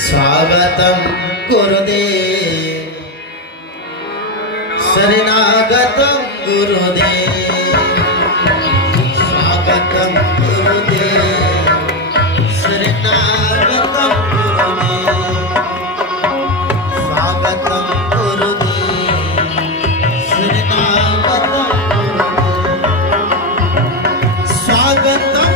स्वागतं गुरुदेव शरणागतं गुरुदेव स्वागतं गुरुदेव शरणागतं गुरुदेव स्वागतं गुरुदेव शरणागतं गुरुदेव स्वागतं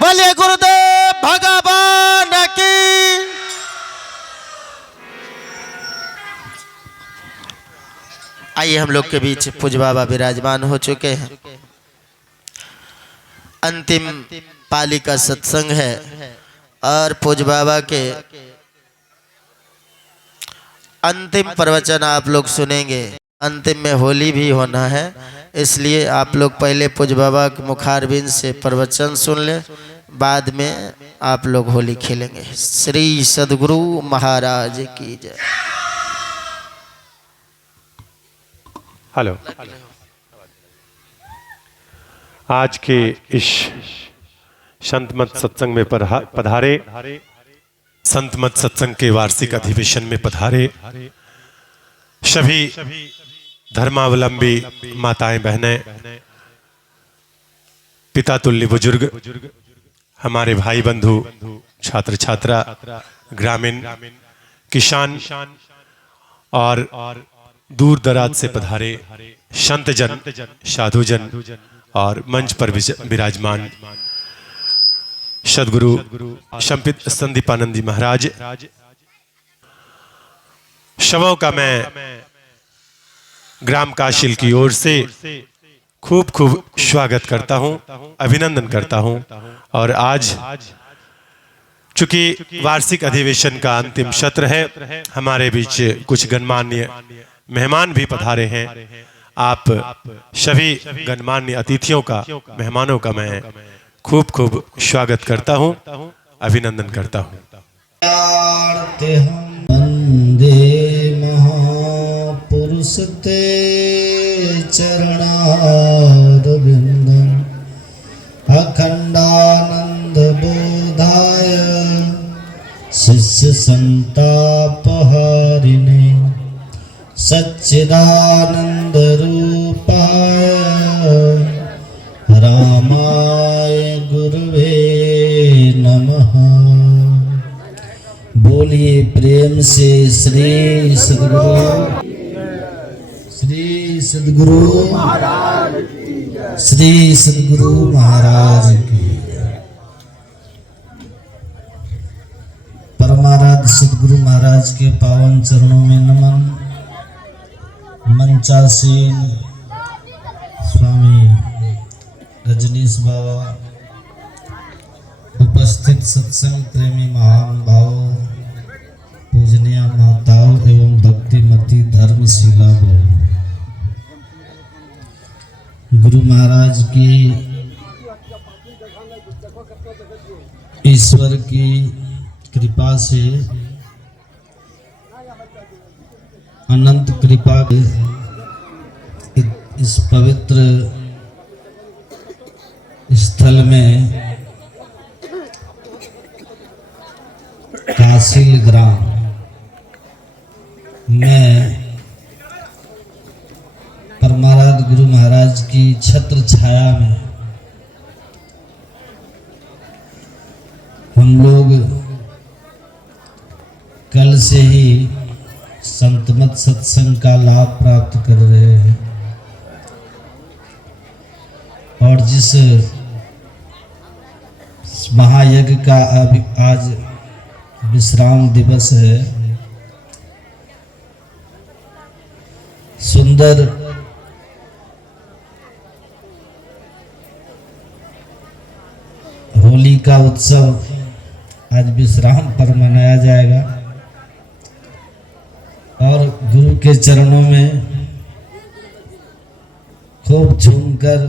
बोलिए गुरुदेव भगवान की। आइए हम लोग के बीच पूज्य बाबा विराजमान हो चुके हैं। अंतिम पाली का सत्संग है और पूज्य बाबा के अंतिम प्रवचन आप लोग सुनेंगे। अंतिम में होली भी होना है, इसलिए आप लोग पहले पूज्य बाबा के मुखारबिंद से प्रवचन सुन ले, बाद में आप लोग होली खेलेंगे। श्री सद्गुरु महाराज की जय। हेलो। आज के इस संत मत सत्संग में पधारे, संत मत सत्संग के वार्षिक अधिवेशन में पधारे सभी धर्मावलंबी माताएं बहनें, पिता तुल्य बुजुर्ग, हमारे भाई बंधु, छात्र छात्रा, ग्रामीण, किसान और दूर दराज से पधारे संत जन, साधु जन और मंच पर विराजमान सद्गुरु संदीपानंद जी महाराज, सबों का मैं ग्राम काशिल की ओर से खूब खूब स्वागत करता हूं, अभिनंदन करता हूं। और आज चूंकि वार्षिक अधिवेशन का अंतिम सत्र है, हमारे बीच कुछ गणमान्य मेहमान भी पधारे हैं। आप सभी गणमान्य अतिथियों का, मेहमानों का मैं खूब खूब स्वागत करता हूं, अभिनंदन करता हूं। महापुरुष ते चरणारविंदं अखंडानंद बोधाय शिष्य संतापहारिणे सच्चिदानंद रूपाय रामाय गुरुवे नमः। बोलिए प्रेम से श्री सद्गुरु महाराज की परमाराध्य सद्गुरु महाराज के पावन चरणों में नमन। मंचासीन स्वामी रजनीश बाबा, उपस्थित सत्संग प्रेमी महान भावों, पूजनीय माताओं एवं भक्तिमती धर्मशिला बहनों, गुरु महाराज की ईश्वर की कृपा से, अनंत कृपा इस पवित्र स्थल में काशिल ग्राम में परमाराध्य गुरु महाराज की छत्र छाया में हम लोग कल से ही संतमत सत्संग का लाभ प्राप्त कर रहे हैं और जिस महायज्ञ का आज विश्राम दिवस है, सुंदर होली का उत्सव आज विश्राम पर मनाया जाएगा और गुरु के चरणों में खूब झूमकर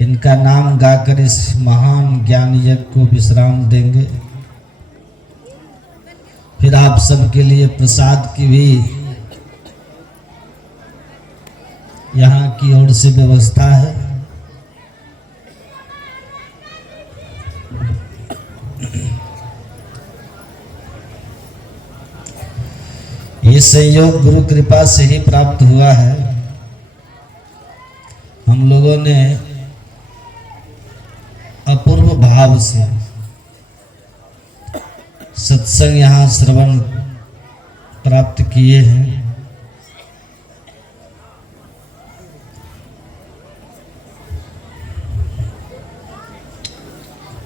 इनका नाम गाकर इस महान ज्ञान यज्ञ को विश्राम देंगे। फिर आप सबके लिए प्रसाद की भी यहाँ की ओर से व्यवस्था है। ये संयोग गुरु कृपा से ही प्राप्त हुआ है। हम लोगों ने अपूर्व भाव से सत्संग यहाँ श्रवण प्राप्त किए हैं।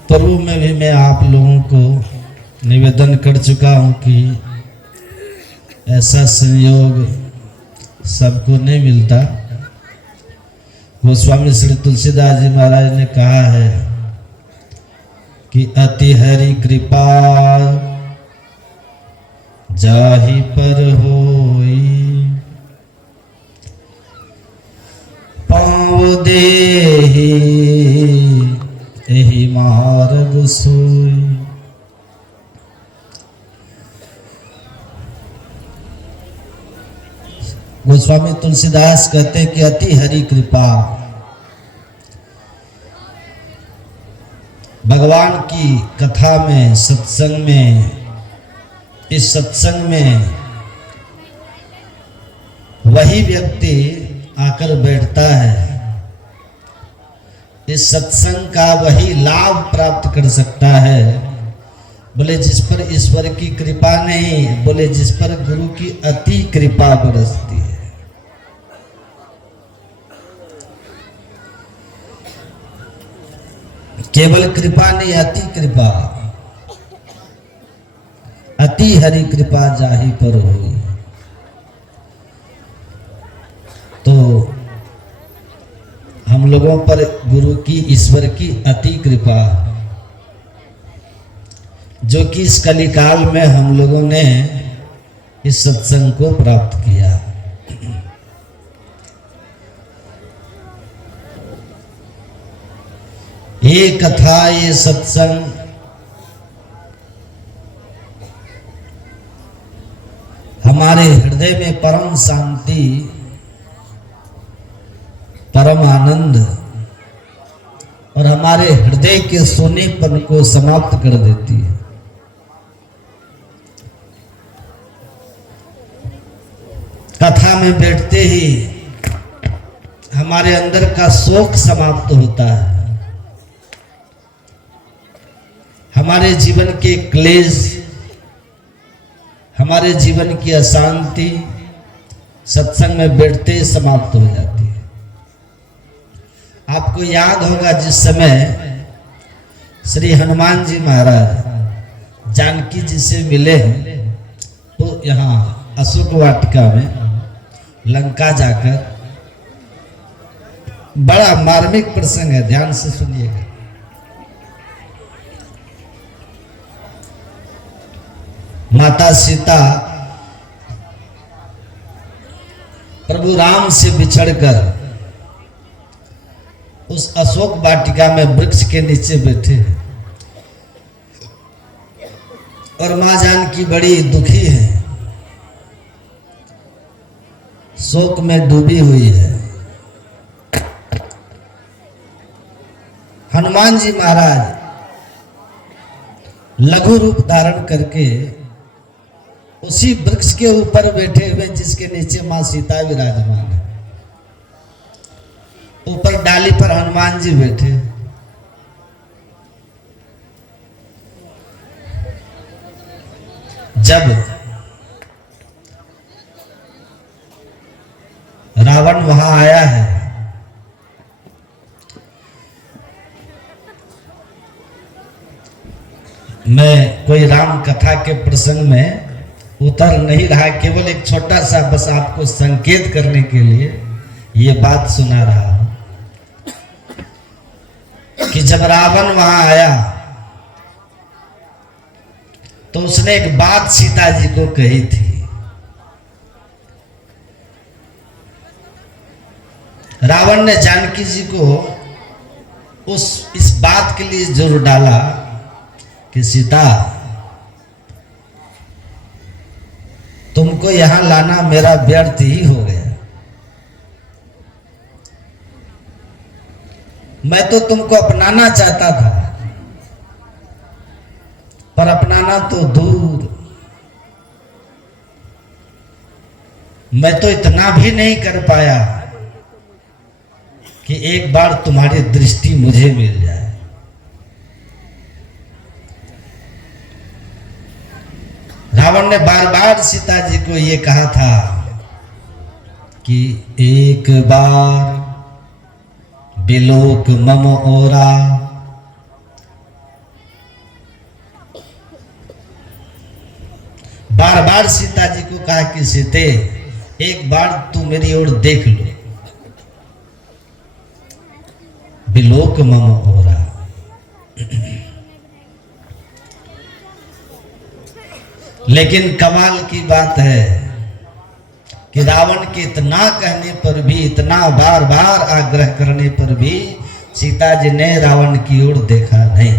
पूर्व में भी मैं आप लोगों को निवेदन कर चुका हूँ कि ऐसा संयोग सबको नहीं मिलता। गोस्वामी श्री तुलसीदास जी महाराज ने कहा है कि अति हरि कृपा जाहि पर होई, पाँव देहि एहि मार्ग सोई। गोस्वामी तुलसीदास कहते हैं कि अति हरि कृपा, भगवान की कथा में, सत्संग में, इस सत्संग में वही व्यक्ति आकर बैठता है, इस सत्संग का वही लाभ प्राप्त कर सकता है। बोले जिस पर ईश्वर की कृपा नहीं, बोले जिस पर गुरु की अति कृपा बरसती है। केवल कृपा नहीं, अति कृपा। अति हरि कृपा जाहि पर होई। तो हम लोगों पर गुरु की, ईश्वर की अति कृपा, जो कि इस कलिकाल में हम लोगों ने इस सत्संग को प्राप्त किया। ये कथा, ये सत्संग हमारे हृदय में परम शांति, परम आनंद और हमारे हृदय के सोनेपन को समाप्त कर देती है। कथा में बैठते ही हमारे अंदर का शोक समाप्त होता है। हमारे जीवन के क्लेश, हमारे जीवन की अशांति सत्संग में बैठते ही समाप्त हो जाती है। आपको याद होगा जिस समय श्री हनुमान जी महाराज जानकी जी से मिले हैं, तो यहाँ अशोक वाटिका में लंका जाकर, बड़ा मार्मिक प्रसंग है, ध्यान से सुनिएगा। माता सीता प्रभु राम से बिछड़कर उस अशोक वाटिका में वृक्ष के नीचे बैठे हैं और मां जानकी बड़ी दुखी है, शोक में डूबी हुई है। हनुमान जी महाराज लघु रूप धारण करके उसी वृक्ष के ऊपर बैठे हुए, जिसके नीचे मां सीता विराजमान है। ऊपर डाली पर हनुमान जी बैठे। जब रावण वहां आया है, मैं कोई राम कथा के प्रसंग में उतर नहीं रहा, केवल एक छोटा सा बस आपको संकेत करने के लिए ये बात सुना रहा हूं कि जब रावण वहां आया तो उसने एक बात सीता जी को कही थी। रावण ने जानकी जी को इस बात के लिए जोर डाला कि सीता, तुमको यहां लाना मेरा व्यर्थ ही हो गया। मैं तो तुमको अपनाना चाहता था, पर अपनाना तो दूर, मैं तो इतना भी नहीं कर पाया कि एक बार तुम्हारी दृष्टि मुझे मिल जाए। रावण ने बार बार सीता जी को ये कहा था कि एक बार बिलोक मम ओरा, बार बार सीता जी को कहा कि सीते एक बार तू मेरी ओर देख लो, बिलोक मम ओरा। लेकिन कमाल की बात है कि रावण के इतना कहने पर भी, इतना बार बार आग्रह करने पर भी सीता जी ने रावण की ओर देखा नहीं।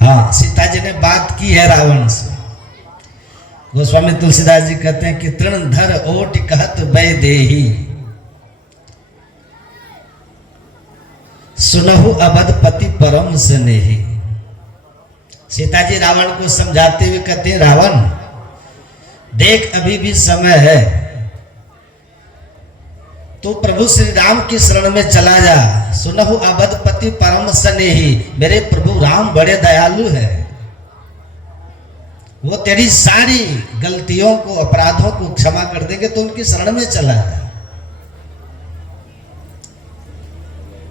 हाँ, सीता जी ने बात की है रावण से। गोस्वामी तुलसीदास जी कहते हैं कि तृणधर ओट कहत बै देही, सुनहु अवधपति परम स्नेही। सीता जी रावण को समझाते हुए कहते हैं, रावण देख अभी भी समय है, तू प्रभु श्री राम की शरण में चला जा। सुनहु अवधपति परम स्नेही, मेरे प्रभु राम बड़े दयालु है, वो तेरी सारी गलतियों को, अपराधों को क्षमा कर देंगे, तो उनकी शरण में चला जा।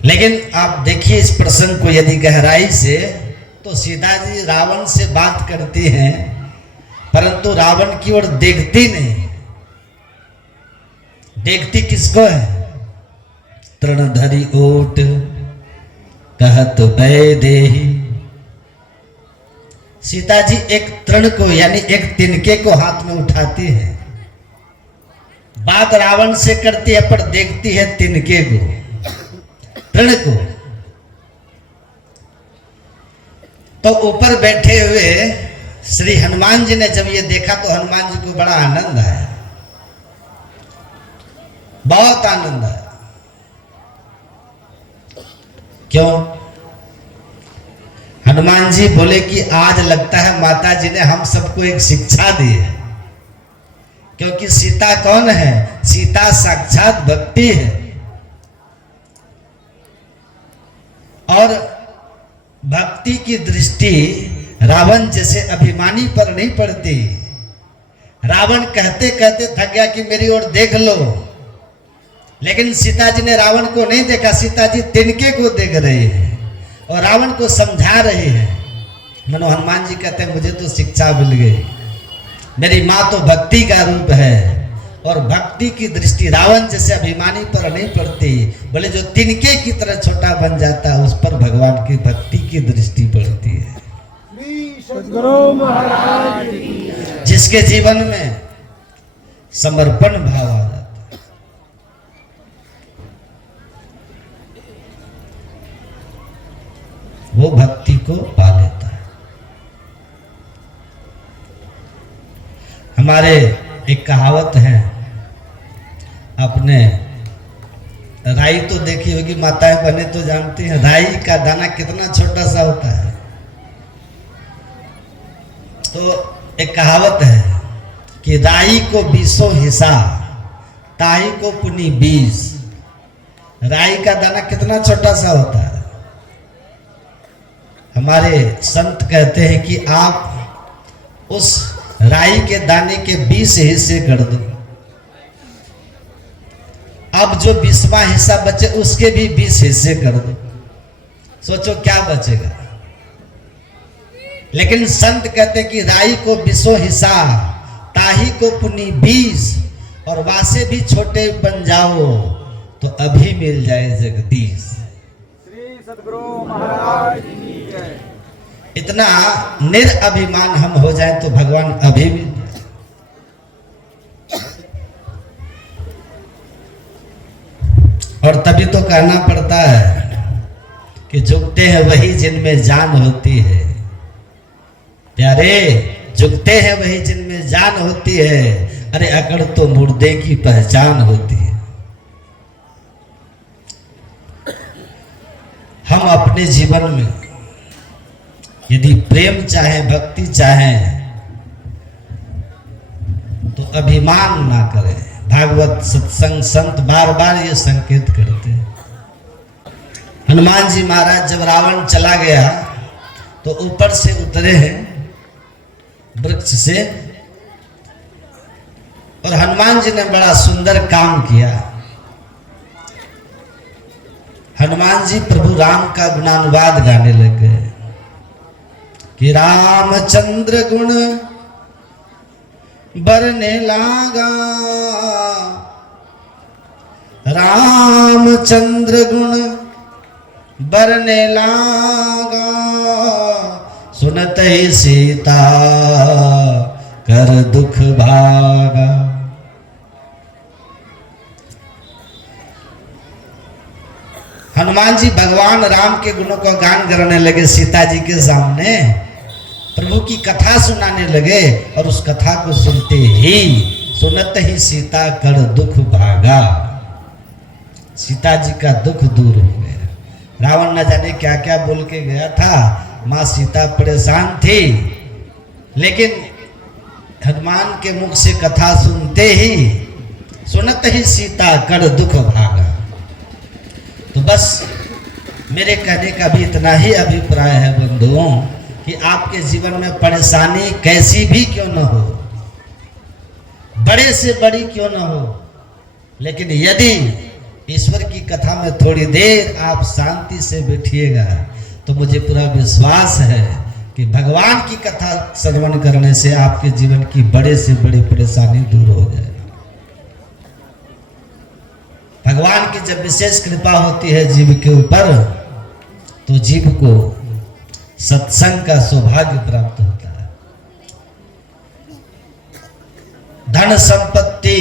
लेकिन आप देखिए इस प्रसंग को यदि गहराई से, तो सीता जी रावण से बात करती हैं, परंतु रावण की ओर देखती नहीं। देखती किसको है? तृणधरी ओट कहत बै देही। सीता जी एक तृण को यानी एक तिनके को हाथ में उठाती है, बात रावण से करती है पर देखती है तिनके को, तृण को। तो ऊपर बैठे हुए श्री हनुमान जी ने जब ये देखा तो हनुमान जी को बड़ा आनंद आया, बहुत आनंद आया। क्यों? हनुमान जी बोले कि आज लगता है माता जी ने हम सबको एक शिक्षा दी है, क्योंकि सीता कौन है? सीता साक्षात भक्ति है। और भक्ति की दृष्टि रावण जैसे अभिमानी पर नहीं पड़ती। रावण कहते कहते थक गया कि मेरी ओर देख लो, लेकिन सीता जी ने रावण को नहीं देखा, सीता जी तिनके को देख रहे हैं और रावण को समझा रहे हैं। मनो हनुमान जी कहते हैं मुझे तो शिक्षा मिल गई, मेरी माँ तो भक्ति का रूप है, और भक्ति की दृष्टि रावण जैसे अभिमानी पर नहीं pड़ती। बोले जो तिनके की तरह छोटा बन जाता है उस पर भगवान की भक्ति की दृष्टि पड़ती है। जिसके जीवन में समर्पण भाव आ जाता है, वो भक्ति को पा लेता है। हमारे एक कहावत है, आपने राई तो देखी होगी, माताएं बने तो जानती हैं, राई का दाना कितना छोटा सा होता है। तो एक कहावत है कि राई को 20 हिस्सा, ताई को पुनी 20। राई का दाना कितना छोटा सा होता है। हमारे संत कहते हैं कि आप उस राई के दाने के 20 हिस्से कर दो, अब जो 20वां हिस्सा बचे उसके भी 20 हिस्से कर दो, सोचो क्या बचेगा। लेकिन संत कहते हैं कि राई को 20 हिस्सा, ताही को पुनी 20, और वासे भी छोटे बन जाओ तो अभी मिल जाए जगदीश। श्री सद्गुरु महाराज की जय। इतना निरअभिमान हम हो जाए तो भगवान अभी मिल जाए। और तभी तो कहना पड़ता है कि झुकते हैं वही जिनमें जान होती है। प्यारे, झुकते हैं वही जिनमें जान होती है। अरे अकड़ तो मुर्दे की पहचान होती है। हम अपने जीवन में यदि प्रेम चाहे, भक्ति चाहे, तो अभिमान ना करें। भागवत सत्संग संत बार बार ये संकेत करते हैं। हनुमान जी महाराज जब रावण चला गया तो ऊपर से उतरे हैं वृक्ष से, और हनुमान जी ने बड़ा सुंदर काम किया। हनुमान जी प्रभु राम का गुणानुवाद गाने लगे कि रामचंद्र गुण बरने लागा, रामचंद्र गुण बरने लागा, सुनत ही सीता कर दुख भागा। हनुमान जी भगवान राम के गुणों का गान करने लगे सीता जी के सामने, प्रभु की कथा सुनाने लगे, और उस कथा को सुनते ही सुनत ही सीता कर दुख भागा। सीता जी का दुख दूर हो गया। रावण न जाने क्या क्या बोल के गया था, माँ सीता परेशान थी, लेकिन हनुमान के मुख से कथा सुनते ही सुनत ही सीता कर दुख भागा। तो बस मेरे कहने का भी इतना ही अभिप्राय है बंधुओं, कि आपके जीवन में परेशानी कैसी भी क्यों न हो, बड़े से बड़ी क्यों न हो, लेकिन यदि ईश्वर की कथा में थोड़ी देर आप शांति से बैठिएगा तो मुझे पूरा विश्वास है कि भगवान की कथा श्रवण करने से आपके जीवन की बड़े से बड़ी परेशानी दूर हो जाएगी। भगवान की जब विशेष कृपा होती है जीव के ऊपर, तो जीव को सत्संग का सौभाग्य प्राप्त होता है। धन संपत्ति,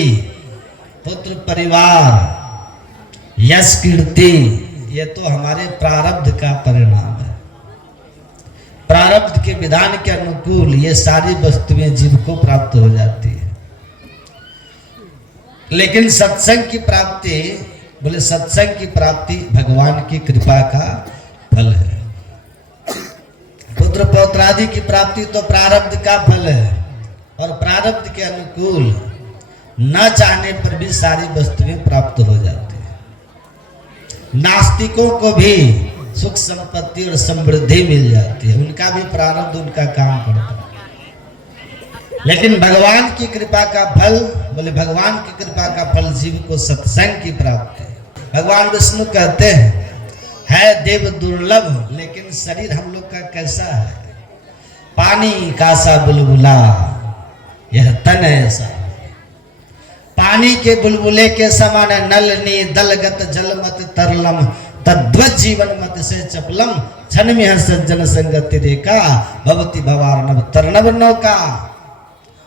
पुत्र परिवार, यश कीर्ति, ये तो हमारे प्रारब्ध का परिणाम है। प्रारब्ध के विधान के अनुकूल ये सारी वस्तुएं जीव को प्राप्त हो जाती है। लेकिन सत्संग की प्राप्ति, बोले सत्संग की प्राप्ति भगवान की कृपा का फल है। पुत्र पौत्रादि की प्राप्ति तो प्रारब्ध का फल है, और प्रारब्ध के अनुकूल न चाहने पर भी सारी वस्तुएं प्राप्त हो जाती है। नास्तिकों को भी सुख संपत्ति और समृद्धि मिल जाती है, उनका भी प्रारब्ध उनका काम करता है। लेकिन भगवान की कृपा का फल, बोले भगवान की कृपा का फल जीव को सत्संग की प्राप्ति है। भगवान विष्णु कहते हैं, है देव दुर्लभ लेकिन शरीर हम लोग का कैसा है, पानी का सा बुलबुला यह तन ऐसा। पानी के बुलबुले के समान नलनी दलगत जलमत तरलम, तद्वत जीवन मत से चपलम, क्षण में सज्जन संगति रेखा, भवती भवार्णव तरनव नौका।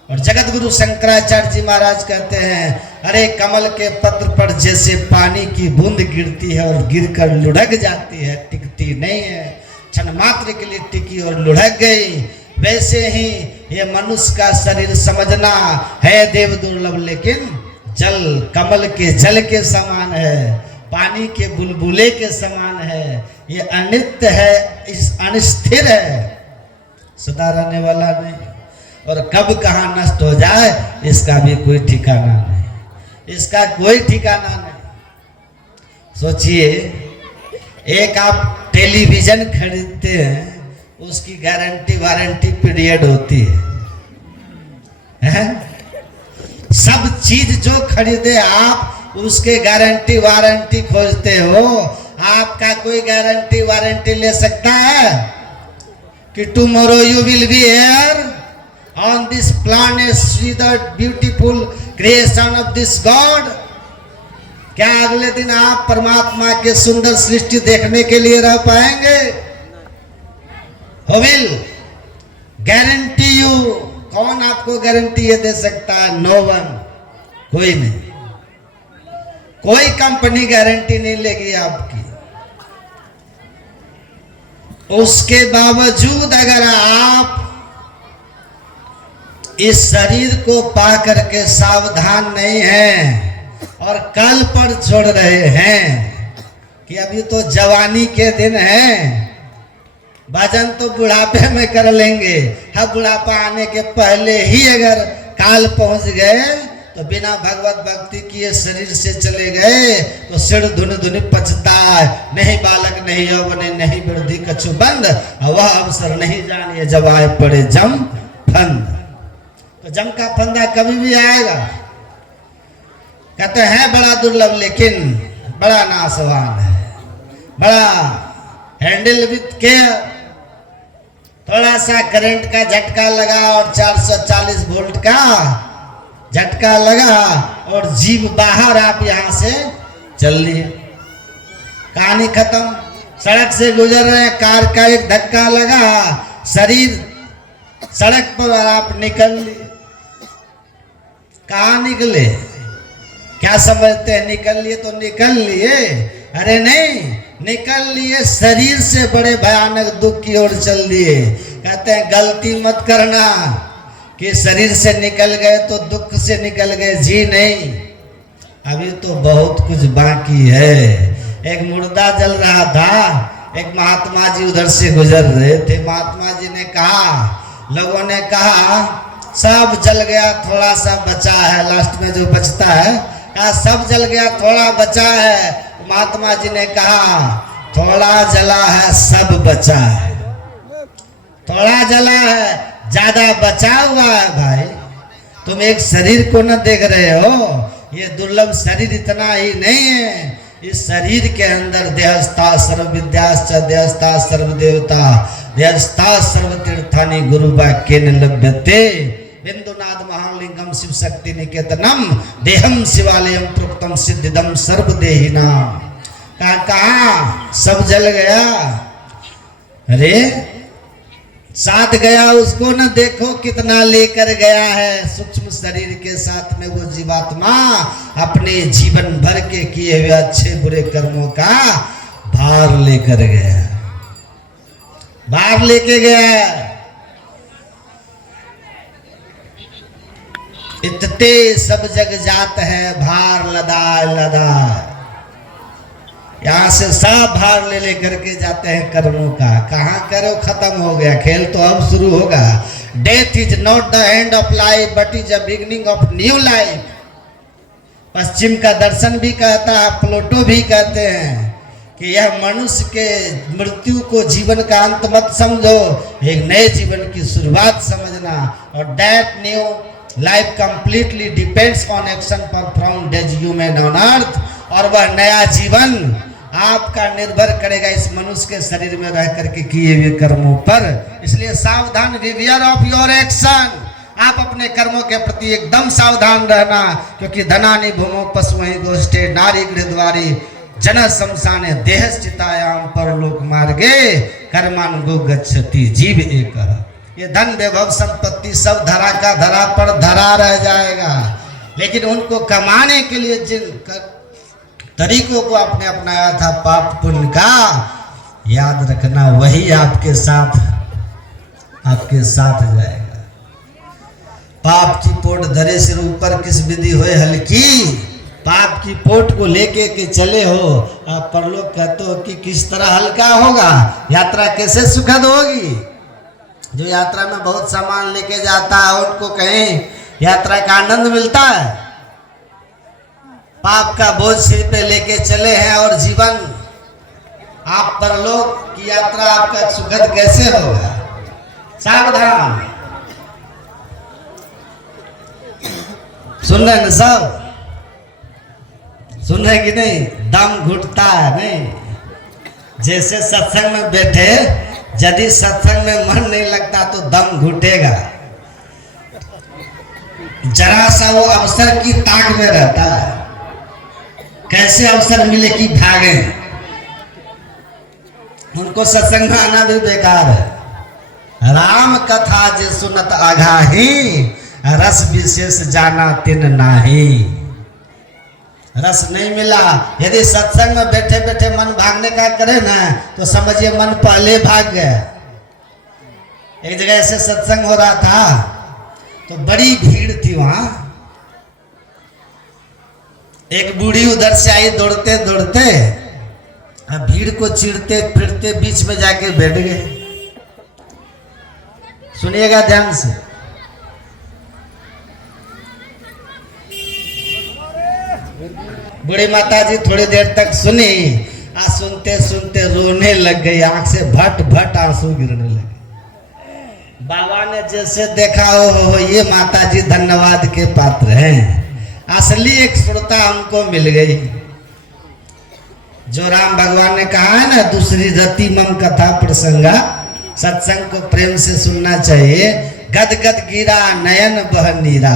और जगत गुरु शंकराचार्य जी महाराज कहते हैं, अरे कमल के पत्र पर जैसे पानी की बूंद गिरती है और गिरकर लुढ़क जाती है, टिकती नहीं है, क्षण मात्र के लिए टिकी और लुढ़क गई, वैसे ही ये मनुष्य का शरीर समझना है देव दुर्लभ, लेकिन जल कमल के जल के समान है, पानी के बुलबुले के समान है। ये अनित्य है, इस अनिस्थिर है, सदा रहने वाला नहीं, और कब कहाँ नष्ट हो जाए इसका भी कोई ठिकाना नहीं, इसका कोई ठिकाना नहीं। सोचिए, एक आप टेलीविजन खरीदते हैं, उसकी गारंटी वारंटी पीरियड होती है? सब चीज जो खरीदे आप उसके गारंटी वारंटी खोजते हो, आपका कोई गारंटी वारंटी ले सकता है कि tomorrow you will be here on this planet, see the beautiful creation of this God? क्या अगले दिन आप परमात्मा के सुंदर सृष्टि देखने के लिए रह पाएंगे? विल गारंटी यू, कौन आपको गारंटी ये दे सकता है? नो वन, कोई नहीं, कोई कंपनी गारंटी नहीं लेगी आपकी। उसके बावजूद अगर आप इस शरीर को पा करके सावधान नहीं हैं और कल पर छोड़ रहे हैं कि अभी तो जवानी के दिन हैं, भजन तो बुढ़ापे में कर लेंगे, हाँ बुढ़ापा आने के पहले ही अगर काल पहुंच गए तो बिना भगवत भक्ति किए शरीर से चले गए तो सिर धुन धुन पचता है। नहीं बालक नहीं यौवने नहीं वृद्धि कछु बंद, वह अवसर नहीं जानिए जब आए पड़े जम फंद। तो जम का फंदा कभी भी आएगा। कहते हैं बड़ा दुर्लभ लेकिन बड़ा नासवान है, बड़ा हैंडल विथ केयर। थोड़ा सा करंट का झटका लगा और 440 वोल्ट का झटका लगा और जीव बाहर, आप यहां से चल लिए, कहानी खत्म। सड़क से गुजर रहे हैं, कार का एक धक्का लगा, शरीर सड़क पर आप निकल लिए। कहाँ निकले? क्या समझते हैं निकल लिए तो निकल लिए? अरे नहीं, निकल लिए शरीर से बड़े भयानक दुख की ओर चल दिए। कहते हैं गलती मत करना कि शरीर से निकल गए तो दुख से निकल गए, जी नहीं, अभी तो बहुत कुछ बाकी है। एक मुर्दा जल रहा था, एक महात्मा जी उधर से गुजर रहे थे। महात्मा जी ने कहा, लोगों ने कहा सब जल गया थोड़ा सा बचा है, लास्ट में जो बचता है, कहा सब जल गया थोड़ा बचा है। महात्मा जी ने कहा थोड़ा जला है सब बचा है, थोड़ा जला है ज्यादा बचा हुआ है। भाई तुम एक शरीर को न देख रहे हो, ये दुर्लभ शरीर इतना ही नहीं है। इस शरीर के अंदर देहस्था सर्व विद्याश्च देहस्था सर्व देवता देहस्था सर्व तीर्थानि गुरु वाक्येन लभ्यते बिंदुनाद महालिंगम शिव शक्ति निकेतनम देहम शिवालयम प्रोक्तम सिद्धिदम सर्वदेहिनाम। कहा सब जल गया? अरे साथ गया उसको न देखो कितना लेकर गया है। सूक्ष्म शरीर के साथ में वो जीवात्मा अपने जीवन भर के किए हुए अच्छे बुरे कर्मों का भार लेकर गया, भार लेके गया। इतने सब जग जात है भार लदा लदा, यहाँ से सब भार ले लेकर के जाते हैं कर्मों का। कहाँ करो खत्म हो गया, खेल तो अब शुरू होगा। Death is not the end of life but is a beginning of new life. पश्चिम का दर्शन भी कहता है, प्लेटो भी कहते हैं कि यह मनुष्य के मृत्यु को जीवन का अंत मत समझो, एक नए जीवन की शुरुआत समझना। और that new life completely depends on action performed as human on earth. और वह नया जीवन आपका निर्भर करेगा इस मनुष्य के शरीर में रह करके किए हुए कर्मों पर। इसलिए सावधान, बिवेयर ऑफ योर एक्शन। आप अपने कर्मों के प्रति एकदम सावधान रहना, क्योंकि धनानि भूमो पशुहि गोष्ठे नारी गृहद्वारी जन शमशाने देहश्चितायाम परलोक मार्गे कर्मानुगो गच्छति जीव एकः। ये धन वैभव संपत्ति सब धरा का धरा पर धरा रह जाएगा, लेकिन उनको कमाने के लिए जिन तरीकों को आपने अपनाया था पाप पुण्य का, याद रखना वही आपके साथ जाएगा। पाप की पोट धरे सिर ऊपर किस विधि होए हल्की। पाप की पोट को लेके के चले हो, आप परलोक कहते हो कि किस तरह हल्का होगा, यात्रा कैसे सुखद होगी। जो यात्रा में बहुत सामान लेके जाता है उनको कहीं यात्रा का आनंद मिलता है। पाप का बोझ सिर पे लेके चले हैं और जीवन आप परलोक की यात्रा आपका सुखद कैसे होगा। सावधान, सुन रहे हैं सब, सुन रहे कि नहीं? दम घुटता है नहीं। जैसे सत्संग में बैठे, यदि सत्संग में मन नहीं लगता तो दम घुटेगा। जरा सा वो अवसर की ताक में रहता है। कैसे अवसर मिले कि भागे, उनको सत्संग में आना भी बेकार है। राम कथा जे सुनत आगाही, रस विशेष जाना तिन नाही। रस नहीं मिला। यदि सत्संग में बैठे बैठे मन भागने का करे ना तो समझिए मन पहले भाग गया। एक जगह ऐसे सत्संग हो रहा था तो बड़ी भीड़ थी वहां। एक बूढ़ी उधर से आई दौड़ते दौड़ते, भीड़ को चिढ़ते फिरते बीच में जाके बैठ गए। सुनिएगा ध्यान से। बूढ़ी माता जी थोड़ी देर तक सुनी, सुनते सुनते रोने लग गई, आंख से भट भट आंसू गिरने लगे। बाबा ने जैसे देखा हो ये माता जी धन्यवाद के पात्र हैं। असली एक श्रोता हमको मिल गई। जो राम भगवान ने कहा है ना, दूसरी रति मम कथा प्रसंगा, सत्संग को प्रेम से सुनना चाहिए। गद गद गिरा नयन बह नीरा।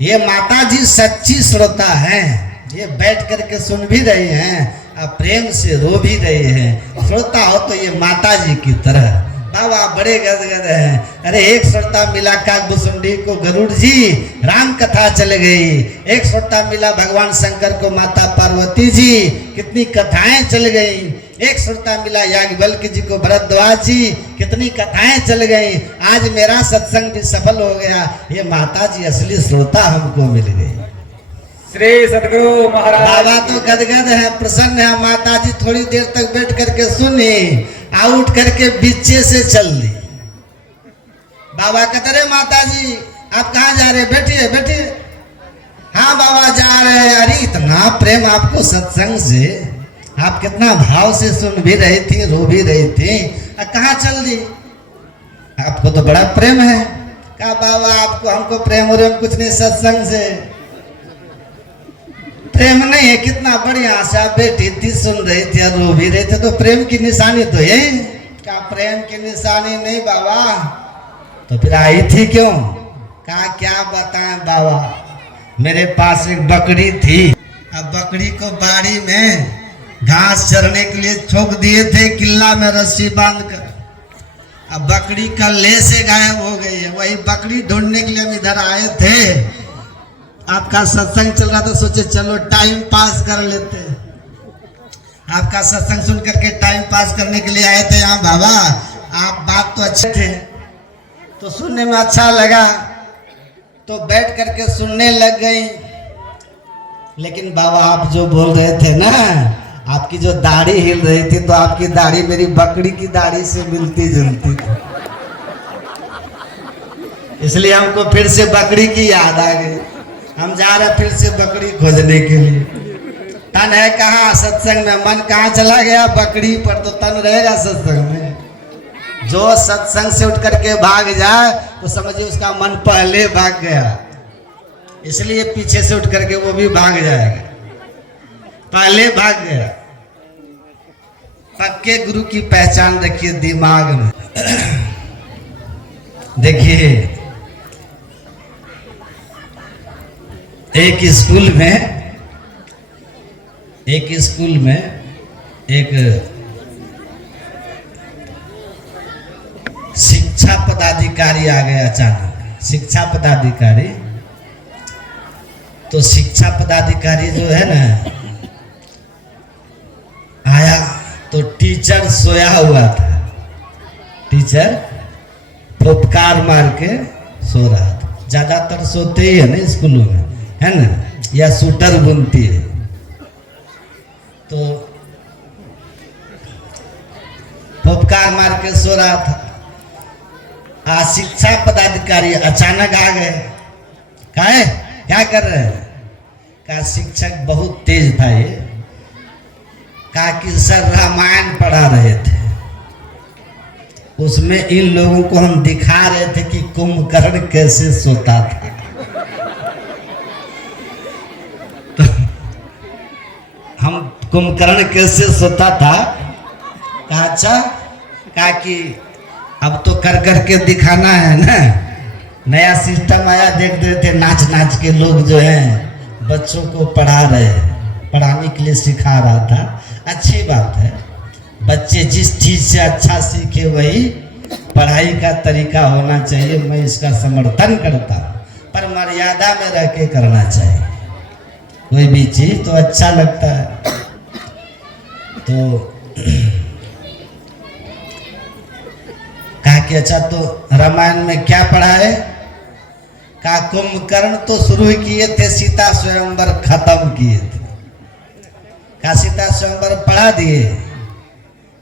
ये माता जी सच्ची श्रोता हैं। ये बैठ करके सुन भी रहे हैं और प्रेम से रो भी रहे हैं। श्रोता हो तो ये माता जी की तरह। बाबा बड़े गदगद हैं। अरे एक श्रोता मिला काकभुसुंडी को गरुड़ जी, राम कथा चल गई। एक श्रोता मिला भगवान शंकर को माता पार्वती जी, कितनी कथाएं चल गई। एक श्रोता मिला याज्ञवल्क्य जी को भरद्वाज जी, कितनी कथाएं चल गई। आज मेरा सत्संग भी सफल हो गया। ये माता जी असली श्रोता हमको मिल गई। श्री सदगुरु महाराज बाबा तो गदगद है, प्रसन्न है। माता जी थोड़ी देर तक बैठ करके सुनी, उठ करके बीचे से चल दी। बाबा कहते रहे माता जी आप कहाँ जा रहे? बैठिए बैठिए। हाँ बाबा जा रहे हैं। अरे इतना प्रेम आपको सत्संग से, आप कितना भाव से सुन भी रही थी, रो भी रही थी, कहाँ चल दी? आपको तो बड़ा प्रेम है। कहा बाबा आपको हमको प्रेम हो रहा कुछ नहीं, सत्संग से प्रेम नहीं है। कितना बढ़िया से आप बैठी थी, सुन रही थी, रो भी रहे थे, तो प्रेम की निशानी तो ये। क्या प्रेम की निशानी नहीं बाबा? तो फिर आई थी क्यों? कहा क्या बताएं बाबा, मेरे पास एक बकरी थी। अब बकरी को बाड़ी में घास चरने के लिए छोक दिए थे, किल्ला में रस्सी बांधकर। अब बकरी कल्ले से गायब हो गई है। वही बकरी ढूंढने के लिए हम इधर आए थे। आपका सत्संग चल रहा था, सोचे चलो टाइम पास कर लेते। आपका सत्संग सुन करके टाइम पास करने के लिए आए थे यहाँ बाबा। आप बात तो अच्छे थे, तो सुनने में अच्छा लगा, तो बैठ करके सुनने लग गई। लेकिन बाबा आप जो बोल रहे थे ना, आपकी जो दाढ़ी हिल रही थी, तो आपकी दाढ़ी मेरी बकरी की दाढ़ी से मिलती जुलती थी। इसलिए हमको फिर से बकरी की याद आ गई। हम जा रहे फिर से बकरी खोजने के लिए। तन है कहाँ सत्संग में, मन कहाँ चला गया? बकरी पर। तो तन रहेगा सत्संग में। जो सत्संग से उठ करके भाग जाए तो समझिए उसका मन पहले भाग गया। इसलिए पीछे से उठ करके वो भी भाग जाएगा, पहले भाग गया। पक्के गुरु की पहचान रखिए दिमाग में। देखिए एक स्कूल में एक शिक्षा पदाधिकारी आ गया अचानक। शिक्षा पदाधिकारी, तो शिक्षा पदाधिकारी जो है ना आया, तो टीचर सोया हुआ था। टीचर फुफकार मार के सो रहा था। ज्यादातर सोते ही है ना स्कूलों में, है ना, या सूटर बुनती है। तो फुफकार मार के सो रहा था। शिक्षा पदाधिकारी अचानक आ गए। कहे क्या कर रहे हैं? कहा शिक्षक बहुत तेज था ये। कहा कि सर रामायण पढ़ा रहे थे, उसमें इन लोगों को हम दिखा रहे थे कि कुंभकर्ण कैसे सोता था। तो हम कुंभकर्ण कैसे सोता था? कहा अच्छा। कहा कि अब तो कर करके दिखाना है ना। नया सिस्टम आया, देख रहे थे नाच नाच के लोग जो हैं बच्चों को पढ़ा रहे हैं, पढ़ाने के लिए सिखा रहा था। अच्छी बात है, बच्चे जिस चीज़ से अच्छा सीखे वही पढ़ाई का तरीका होना चाहिए, मैं इसका समर्थन करता हूँ, पर मर्यादा में रह के करना चाहिए। कोई भी चीज़ तो अच्छा लगता है। तो कहा कि अच्छा तो रामायण में क्या पढ़ा है? कहा कुंभकर्ण तो शुरू किए थे, सीता स्वयंवर खत्म किए थे। कहा सीता स्वयंवर पढ़ा दिए,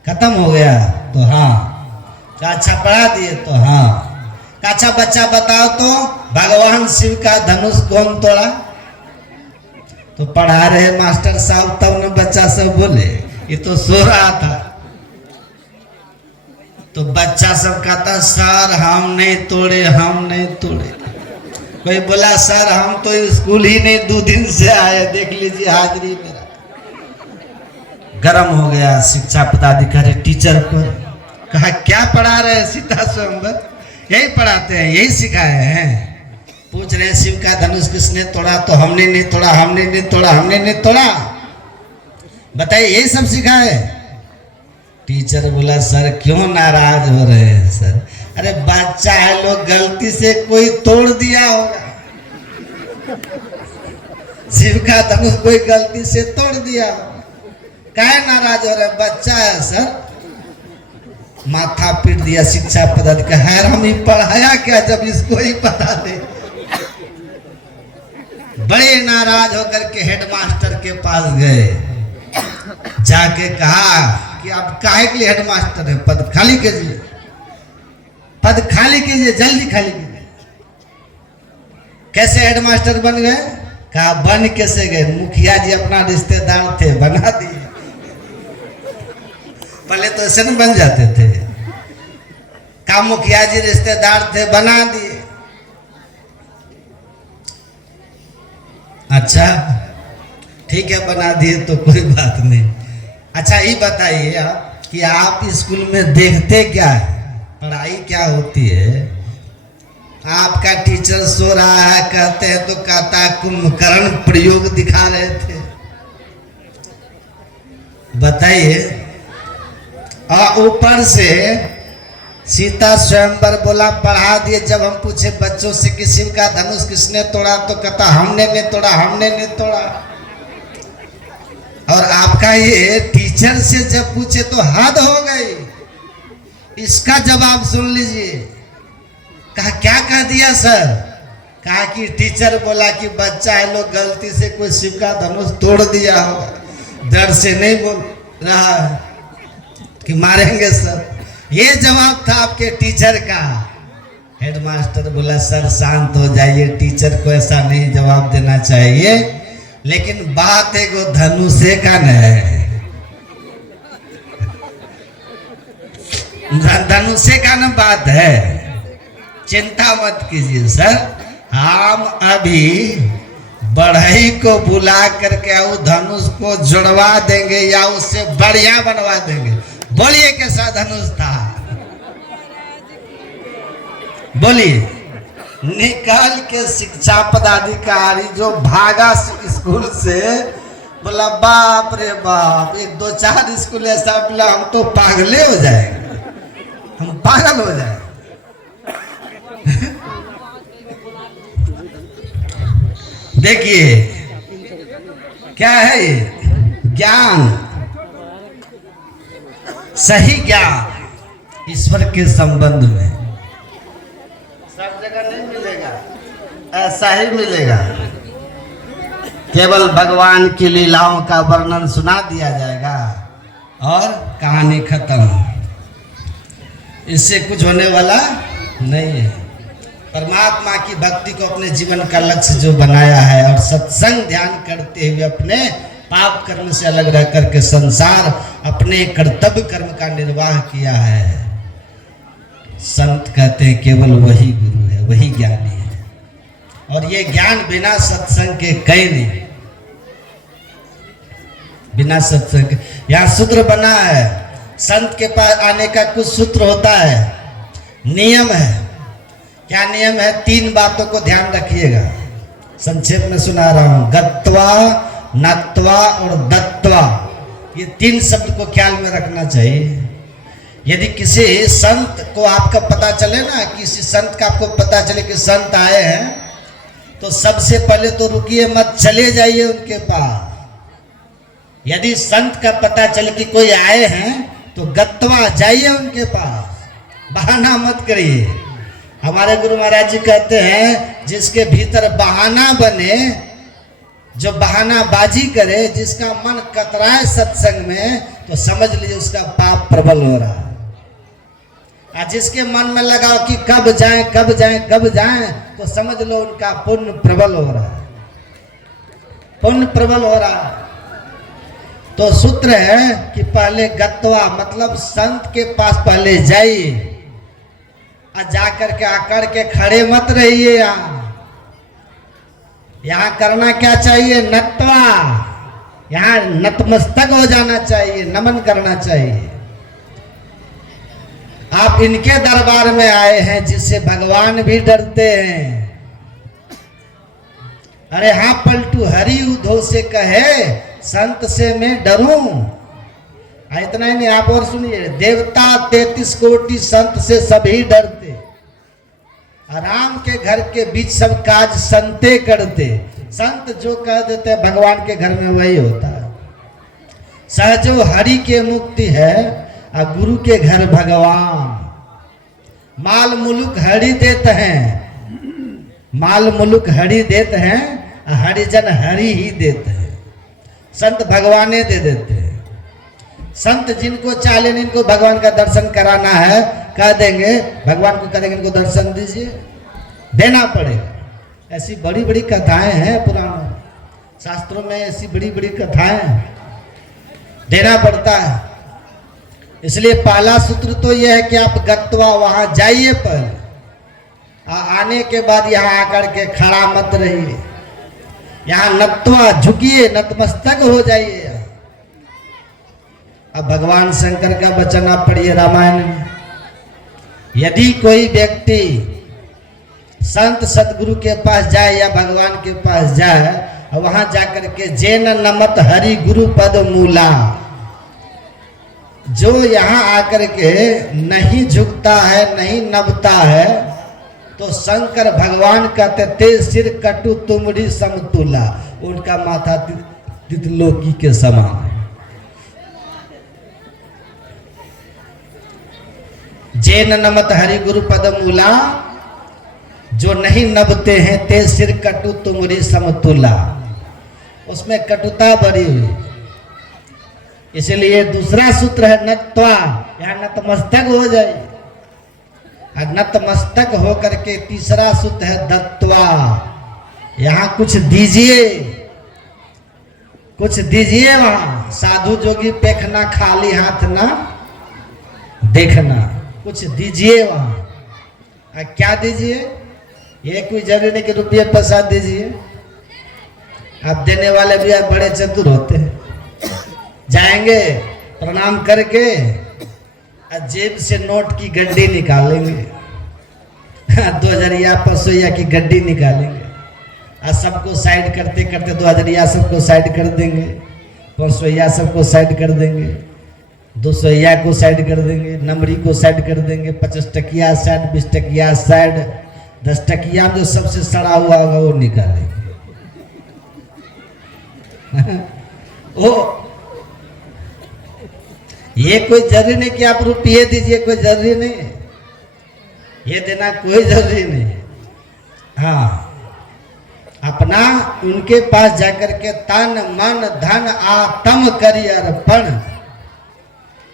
खत्म हो गया? तो हाँ। कहा अच्छा पढ़ा दिए? तो हाँ। कहा अच्छा बच्चा बताओ तो भगवान शिव का धनुष कौन तोड़ा? तो पढ़ा रहे मास्टर साहब, तब न बच्चा सब बोले, ये तो सो रहा था। तो बच्चा सब कहता सर हम नहीं तोड़े, हम नहीं तोड़े। कोई बोला सर हम तो स्कूल ही नहीं 2 दिन से आए, देख लीजिए हाजिरी मेरा। गरम हो गया शिक्षा पदाधिकारी टीचर पर। कहा क्या पढ़ा रहे हैं? सीता स्वयंवर यही पढ़ाते हैं, यही सिखाए हैं। पूछ रहे हैं शिव का धनुष किसने तोड़ा? तो हमने नहीं तोड़ा, हमने नहीं तोड़ा, हमने नहीं तोड़ा। बताइए यही सब सिखाए? टीचर बोला सर क्यों नाराज हो रहे हैं सर? अरे बच्चा है, लोग गलती से कोई तोड़ दिया होगा, शिव का धनुष कोई गलती से तोड़ दिया होगा, काहे नाराज हो रहे? बच्चा है सर। माथा पीट दिया शिक्षा पदाधिकारी, खैर हम ही पढ़ाया क्या जब इसको ही पता नहीं। बड़े नाराज होकर के हेडमास्टर के पास गए, जाके कहा कि आप काहे के लिए हेडमास्टर हैं? पद खाली कीजिए, पद खाली कीजिए, जल्दी खाली कीजिए। कैसे हेडमास्टर बन गए? कहा बन कैसे गए? मुखिया जी अपना रिश्तेदार थे, बना दिए। पहले तो ऐसे नहीं बन जाते थे। कहा मुखिया जी रिश्तेदार थे, बना दिए। अच्छा ठीक है बना दिए तो कोई बात नहीं। अच्छा ये बताइए आप कि आप स्कूल में देखते क्या है? पढ़ाई क्या होती है? आपका टीचर सो रहा है, कहते हैं तो कहता है कुंभकर्ण प्रयोग दिखा रहे थे। बताइए, और ऊपर से सीता स्वयंवर बोला पढ़ा दिए। जब हम पूछे बच्चों से कि शिव का धनुष किसने तोड़ा, तो कहता हमने नहीं तोड़ा, हमने नहीं तोड़ा। और आपका ये टीचर से जब पूछे तो हद हो गई। इसका जवाब सुन लीजिए। कहा क्या कह दिया सर? कहा कि टीचर बोला कि बच्चा है, लोग गलती से कोई शिव का धनुष तोड़ दिया होगा, डर से नहीं बोल रहा है कि मारेंगे सर। ये जवाब था आपके टीचर का। हेडमास्टर बोला सर शांत हो जाइए, टीचर को ऐसा नहीं जवाब देना चाहिए, लेकिन बात एगो धनुषे का न है, धनुषे का न बात है, चिंता मत कीजिए सर। हम अभी बढ़ई को बुला करके उस धनुष को जुड़वा देंगे या उससे बढ़िया बनवा देंगे। बोलिए कैसा धनुष था? बोलिए। निकाल के शिक्षा पदाधिकारी जो भागा स्कूल से, बोला बाप रे बाप, 1-2-4 स्कूल ऐसा बोला हम तो पागले हो जाएंगे, हम पागल हो जाएंगे। देखिए क्या है ये ज्ञान, सही ज्ञान ईश्वर के संबंध में सब जगह नहीं मिलेगा, ऐसा ही मिलेगा। केवल भगवान की लीलाओं का वर्णन सुना दिया जाएगा और कहानी खत्म। इससे कुछ होने वाला नहीं है। परमात्मा की भक्ति को अपने जीवन का लक्ष्य जो बनाया है और सत्संग ध्यान करते हुए अपने पाप कर्म से अलग रह करके संसार अपने कर्तव्य कर्म का निर्वाह किया है। संत कहते हैं केवल वही गुरु है, वही ज्ञानी है, और ये ज्ञान बिना सत्संग के कहीं नहीं, बिना सत्संग के। यहाँ सूत्र बना है, संत के पास आने का कुछ सूत्र होता है, नियम है। क्या नियम है? 3 बातों को ध्यान रखिएगा। संक्षेप में सुना रहा हूं। गत्वा, नत्वा और दत्वा, ये 3 शब्द को ख्याल में रखना चाहिए। यदि किसी संत को आपका पता चले ना, किसी संत का आपको पता चले कि संत आए हैं, तो सबसे पहले तो रुकिए मत, चले जाइए उनके पास। यदि संत का पता चले कि कोई आए हैं तो गत्वा, जाइए उनके पास, बहाना मत करिए। हमारे गुरु महाराज जी कहते हैं, जिसके भीतर बहाना बने, जो बहाना बाजी करे, जिसका मन कतराए सत्संग में, तो समझ लीजिए उसका पाप प्रबल हो रहा है। और जिसके मन में लगाओ कि कब जाएं कब जाएं कब जाएं, तो समझ लो उनका पुण्य प्रबल हो रहा है, पुण्य प्रबल हो रहा है। तो सूत्र है कि पहले गत्वा, मतलब संत के पास पहले जाइए, और जाकर के आकर के खड़े मत रहिए। यहाँ करना क्या चाहिए? नत्वा, यहाँ नतमस्तक हो जाना चाहिए, नमन करना चाहिए। आप इनके दरबार में आए हैं जिससे भगवान भी डरते हैं। अरे हाँ पलटू हरि उद्धव से कहे, संत से मैं डरूं। इतना ही नहीं, आप और सुनिए, देवता 33 कोटि संत से सभी डरते, राम के घर के बीच सब काज संते करते। संत जो कह देते हैं भगवान के घर में वही होता है। सहजो हरि के मुक्ति है, और गुरु के घर भगवान। माल मुलुक हरि देते हैं, माल मुलुक हरि देते हैं, हरिजन हरि ही देते हैं। संत भगवाने दे देते हैं। संत जिनको चाले इनको भगवान का दर्शन कराना है, कह देंगे, भगवान को कह देंगे इनको दर्शन दीजिए, देना पड़ेगा। ऐसी बड़ी बड़ी कथाएं हैं पुराण शास्त्रों में, ऐसी बड़ी बड़ी कथाएं, देना पड़ता है। इसलिए पहला सूत्र तो यह है कि आप गत्वा, वहां जाइए, पर आने के बाद यहाँ आकर के खड़ा मत रहिए। यहाँ नत्वा, झुकिए, नतमस्तक हो जाइए। अब भगवान शंकर का वचन आप पढ़िए रामायण में। यदि कोई व्यक्ति संत सतगुरु के पास जाए या भगवान के पास जाए, और वहां जाकर के जेन नमत हरि गुरु पद मूला, जो यहाँ आकर के नहीं झुकता है, नहीं नबता है, तो शंकर भगवान कहते ते सिर कटु तुमरी समतुला, उनका माथा तितलोकी के समान है। जेन नमत हरि गुरु पद मूला, जो नहीं नबते हैं, ते सिर कटु तुमरी समतुला, उसमें कटुता भरी हुई। इसलिए दूसरा सूत्र है नत्वा, यहाँ नतमस्तक हो जाए। और नतमस्तक होकर के तीसरा सूत्र है दत्वा, यहाँ कुछ दीजिए, कुछ दीजिए। वहां साधु जोगी पेखना, खाली हाथ ना देखना, कुछ दीजिए वहां। क्या दीजिए? ये कोई जरूरी नहीं कि रुपये पैसा दीजिए। आप देने वाले भी आप बड़े चतुर होते हैं। जाएंगे प्रणाम करके, जेब से नोट की गड्डी निकालेंगे, 2000 500 की गड्डी निकालेंगे, और सबको साइड करते करते 2000 सबको साइड कर देंगे, 500 सबको साइड कर देंगे, 200 को साइड कर देंगे, नंबरी को साइड कर देंगे, 50 टकिया साइड, 20 टकिया साइड, 10 टकिया जो सबसे सड़ा हुआ होगा वो निकालेंगे। वो ये कोई जरूरी नहीं कि आप रुपये दीजिए, कोई जरूरी नहीं है, ये देना कोई जरूरी नहीं है। हाँ, अपना उनके पास जाकर के तन मन धन आत्म करिए अर्पण।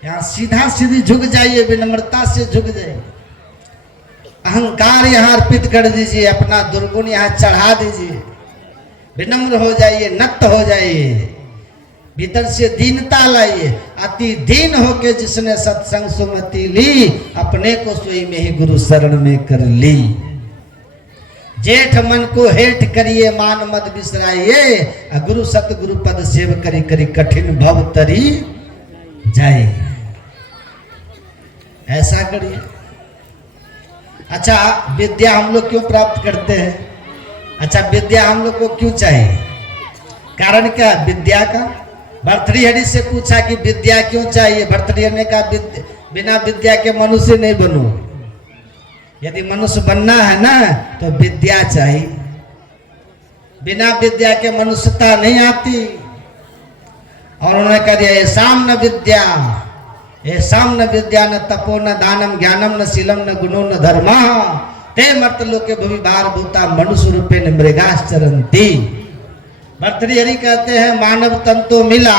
यहाँ सीधा सीधी झुक जाइए, विनम्रता से झुक जाइए। अहंकार यहाँ अर्पित कर दीजिए, अपना दुर्गुण यहाँ चढ़ा दीजिए, विनम्र हो जाइए, नत हो जाइए, भीतर से दीनता लाइए। अति दीन होके जिसने सत्संग सुमति ली, अपने को सोई में ही गुरु शरण में कर ली। जेठ मन को हेठ करिए, मान मत बिसराइए, गुरु सतगुरु पद सेव करी करी कठिन भव तरी जाए। ऐसा करिए। अच्छा, विद्या हम लोग क्यों प्राप्त करते हैं? अच्छा, विद्या हम लोग को क्यों चाहिए? कारण क्या विद्या का? भर्तृहरि से पूछा कि विद्या क्यों चाहिए? भर्तृहरि ने कहा बिना विद्या के मनुष्य नहीं बनो। यदि मनुष्य बनना है ना तो विद्या चाहिए। बिना विद्या के मनुष्यता नहीं आती। और उन्होंने कह दिया येषां न विद्या, येषां न विद्या न तपो न दानम ज्ञानम न शीलम न गुणो न धर्मा ते मर्त्यलोके भुवि भारभूता मनुष्य रूपेण मृगाश्चरन्ति। भर्तृहरि कहते हैं मानव तन तो मिला,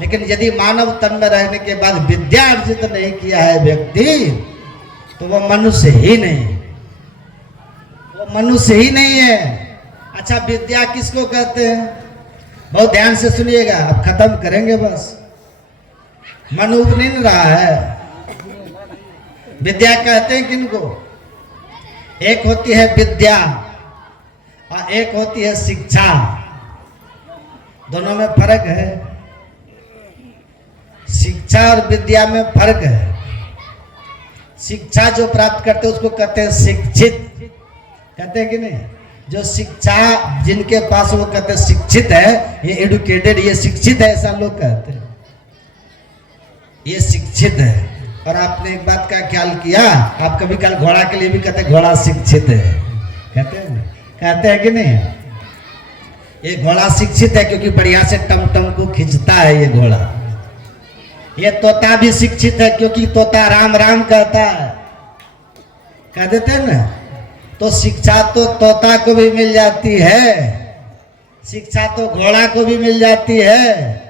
लेकिन यदि मानव तन में रहने के बाद विद्या अर्जित नहीं किया है व्यक्ति, तो वो मनुष्य ही नहीं, वो मनुष्य ही नहीं है। अच्छा, विद्या किसको कहते हैं? बहुत ध्यान से सुनिएगा, अब खत्म करेंगे बस, मन उब नहीं रहा है। विद्या कहते हैं किनको? एक होती है विद्या और एक होती है शिक्षा। दोनों में फर्क है। शिक्षा और विद्या में फर्क है। शिक्षा जो प्राप्त करते हैं उसको कहते हैं शिक्षित, कहते हैं कि नहीं? जो शिक्षा जिनके पास, वो कहते हैं शिक्षित है, ये एडुकेटेड, ये शिक्षित है, ऐसा लोग कहते हैं, ये शिक्षित है। और आपने एक बात का ख्याल किया, आप कभी कल घोड़ा के लिए भी कहते हैं घोड़ा शिक्षित है, कहते हैं ना? कहते हैं कि नहीं? ये घोड़ा शिक्षित है क्योंकि बढ़िया से टम टम को खींचता है ये घोड़ा। ये तोता भी शिक्षित है क्योंकि तोता राम राम कहता है, कह देते हैं ना? तो शिक्षा तो तोता को भी मिल जाती है, शिक्षा तो घोड़ा को भी मिल जाती है।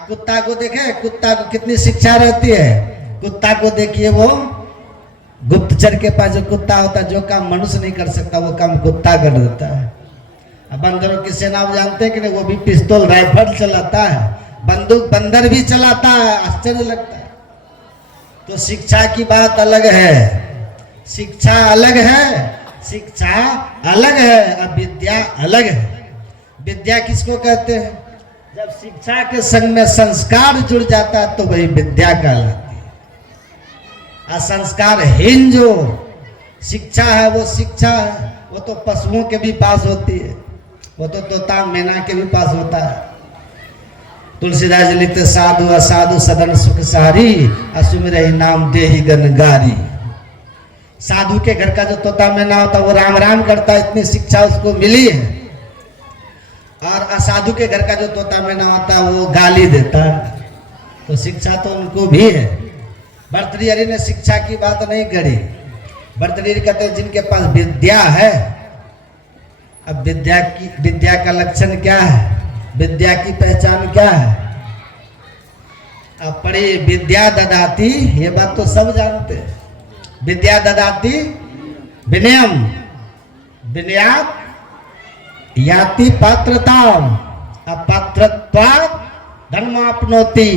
कुत्ता को देखे, कुत्ता को कितनी शिक्षा रहती है? कुत्ता को देखिए, वो गुप्तचर के पास जो कुत्ता होता है, जो काम मनुष्य नहीं कर सकता वो काम कुत्ता कर देता है। अब बंदरों की सेना आप जानते हैं कि नहीं? वो भी पिस्तौल राइफल चलाता है, बंदूक बंदर भी चलाता है, आश्चर्य लगता है। तो शिक्षा की बात अलग है, शिक्षा अलग है, शिक्षा अलग है और विद्या अलग है। विद्या किसको कहते हैं? जब शिक्षा के संग में संस्कार जुड़ जाता है तो वही विद्या कहलाती है। और संस्कारहीन जो शिक्षा है वो शिक्षा है, वो तो पशुओं के भी पास होती है, वो तो तोता मैना के भी पास होता है। तुलसीदास जी लिखते साधु असाधु सदन सुख सारी, असुमिरहि नाम देहि गनगारी। साधु के घर का जो तोता मैना होता है वो राम राम करता है, इतनी शिक्षा उसको मिली है। और असाधु के घर का जो तोता मैना होता है वो गाली देता है। तो शिक्षा तो उनको भी है। भर्तृहरि ने शिक्षा की बात नहीं करी। भर्तृहरि कहते हैं जिनके पास विद्या है। अब विद्या का लक्षण क्या है? विद्या की पहचान क्या है? अब पढ़ी विद्या ददाती, ये बात तो सब जानते हैं। विद्या ददाती विनयम, विनयात याति पात्रताम, अपात्रत्वात् धर्माप्नोति,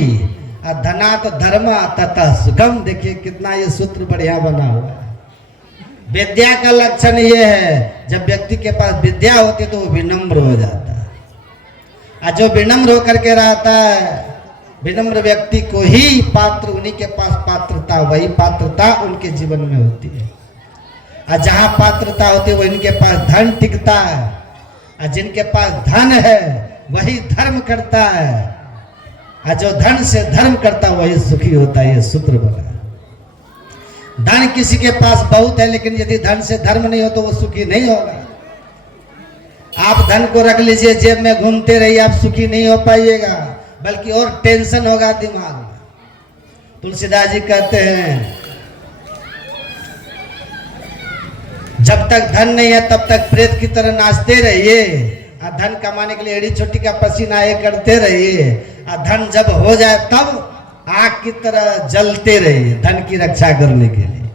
धनात् धर्म ततः सुखम। देखिए कितना ये सूत्र बढ़िया बना हुआ है। विद्या का लक्षण ये है, जब व्यक्ति के पास विद्या होती है तो वो विनम्र हो जाता है। और जो विनम्र होकर के रहता है, विनम्र व्यक्ति को ही पात्र, उन्हीं के पास पात्रता, वही पात्रता उनके जीवन में होती है। और जहाँ पात्रता होती है वो इनके पास धन टिकता है। और जिनके पास धन है वही धर्म करता है, और जो धन से धर्म करता है वही सुखी होता है। ये सूत्र बना। धन किसी के पास बहुत है, लेकिन यदि धन से धर्म नहीं हो तो वो सुखी नहीं होगा। आप धन को रख लीजिए जेब में, घूमते रहिए, आप सुखी नहीं हो पाइएगा, बल्कि और टेंशन होगा दिमाग में। तुलसीदास जी कहते हैं जब तक धन नहीं है तब तक प्रेत की तरह नाचते रहिए, और धन कमाने के लिए एड़ी छोटी का पसीना ये करते रहिए, और धन जब हो जाए तब आग की तरह जलते रहिए धन की रक्षा करने के लिए।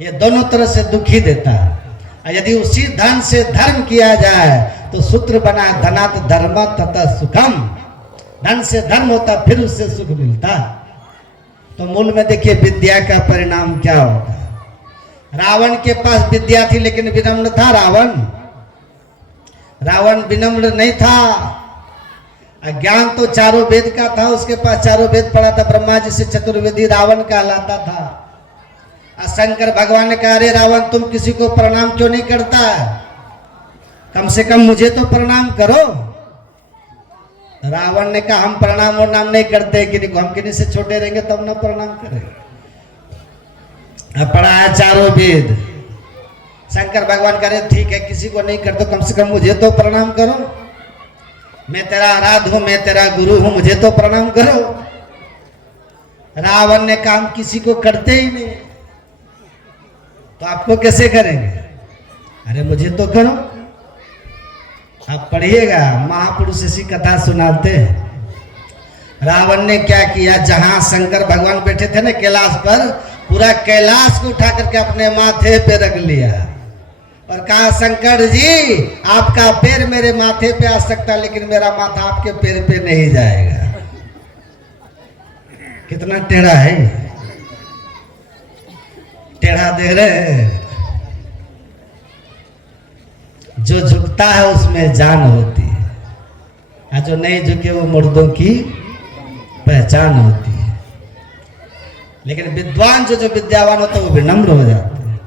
ये दोनों तरह से दुखी देता है। और यदि उसी धन से धर्म किया जाए तो सूत्र बना धनात् धर्म तथा सुखम। धन से धर्म होता फिर उससे सुख मिलता। तो मूल में देखिए विद्या का परिणाम क्या होता है। रावण के पास विद्या थी लेकिन विनम्र था रावण। रावण विनम्र नहीं था। ज्ञान तो चारों वेद का था, उसके पास चारों वेद पढ़ा था, ब्रह्मा जी से चतुर्वेदी रावण कहलाता था। शंकर भगवान ने कहा अरे रावण तुम किसी को प्रणाम क्यों नहीं करता है? कम से कम मुझे तो प्रणाम करो। रावण ने कहा हम प्रणाम और नाम नहीं करते, कि हम किन्हीं से छोटे रहेंगे तब ना प्रणाम करेंगे। अब पढ़ा है चारों वेद। शंकर भगवान करे ठीक है, किसी को नहीं करते, कम से कम मुझे तो प्रणाम करो। मैं तेरा आराध हूं, मैं तेरा गुरु हूं, मुझे तो प्रणाम करो। रावण ने काम किसी को करते ही नहीं, तो आपको कैसे करेंगे? अरे मुझे तो करो। आप पढ़िएगा, महापुरुष ऐसी कथा सुनाते हैं। रावण ने क्या किया, जहां शंकर भगवान बैठे थे ना कैलाश पर, पूरा कैलाश को उठा करके अपने माथे पे रख लिया और कहा शंकर जी आपका पैर मेरे माथे पे आ सकता, लेकिन मेरा माथा आपके पैर पे नहीं जाएगा। कितना टेढ़ा है, टेढ़ा देख रहे हैं। जो झुकता है उसमें जान होती है, और जो नहीं झुके वो मुर्दों की पहचान होती है। लेकिन विद्वान जो विद्यावान होते हैं वो विनम्र हो जाते हैं।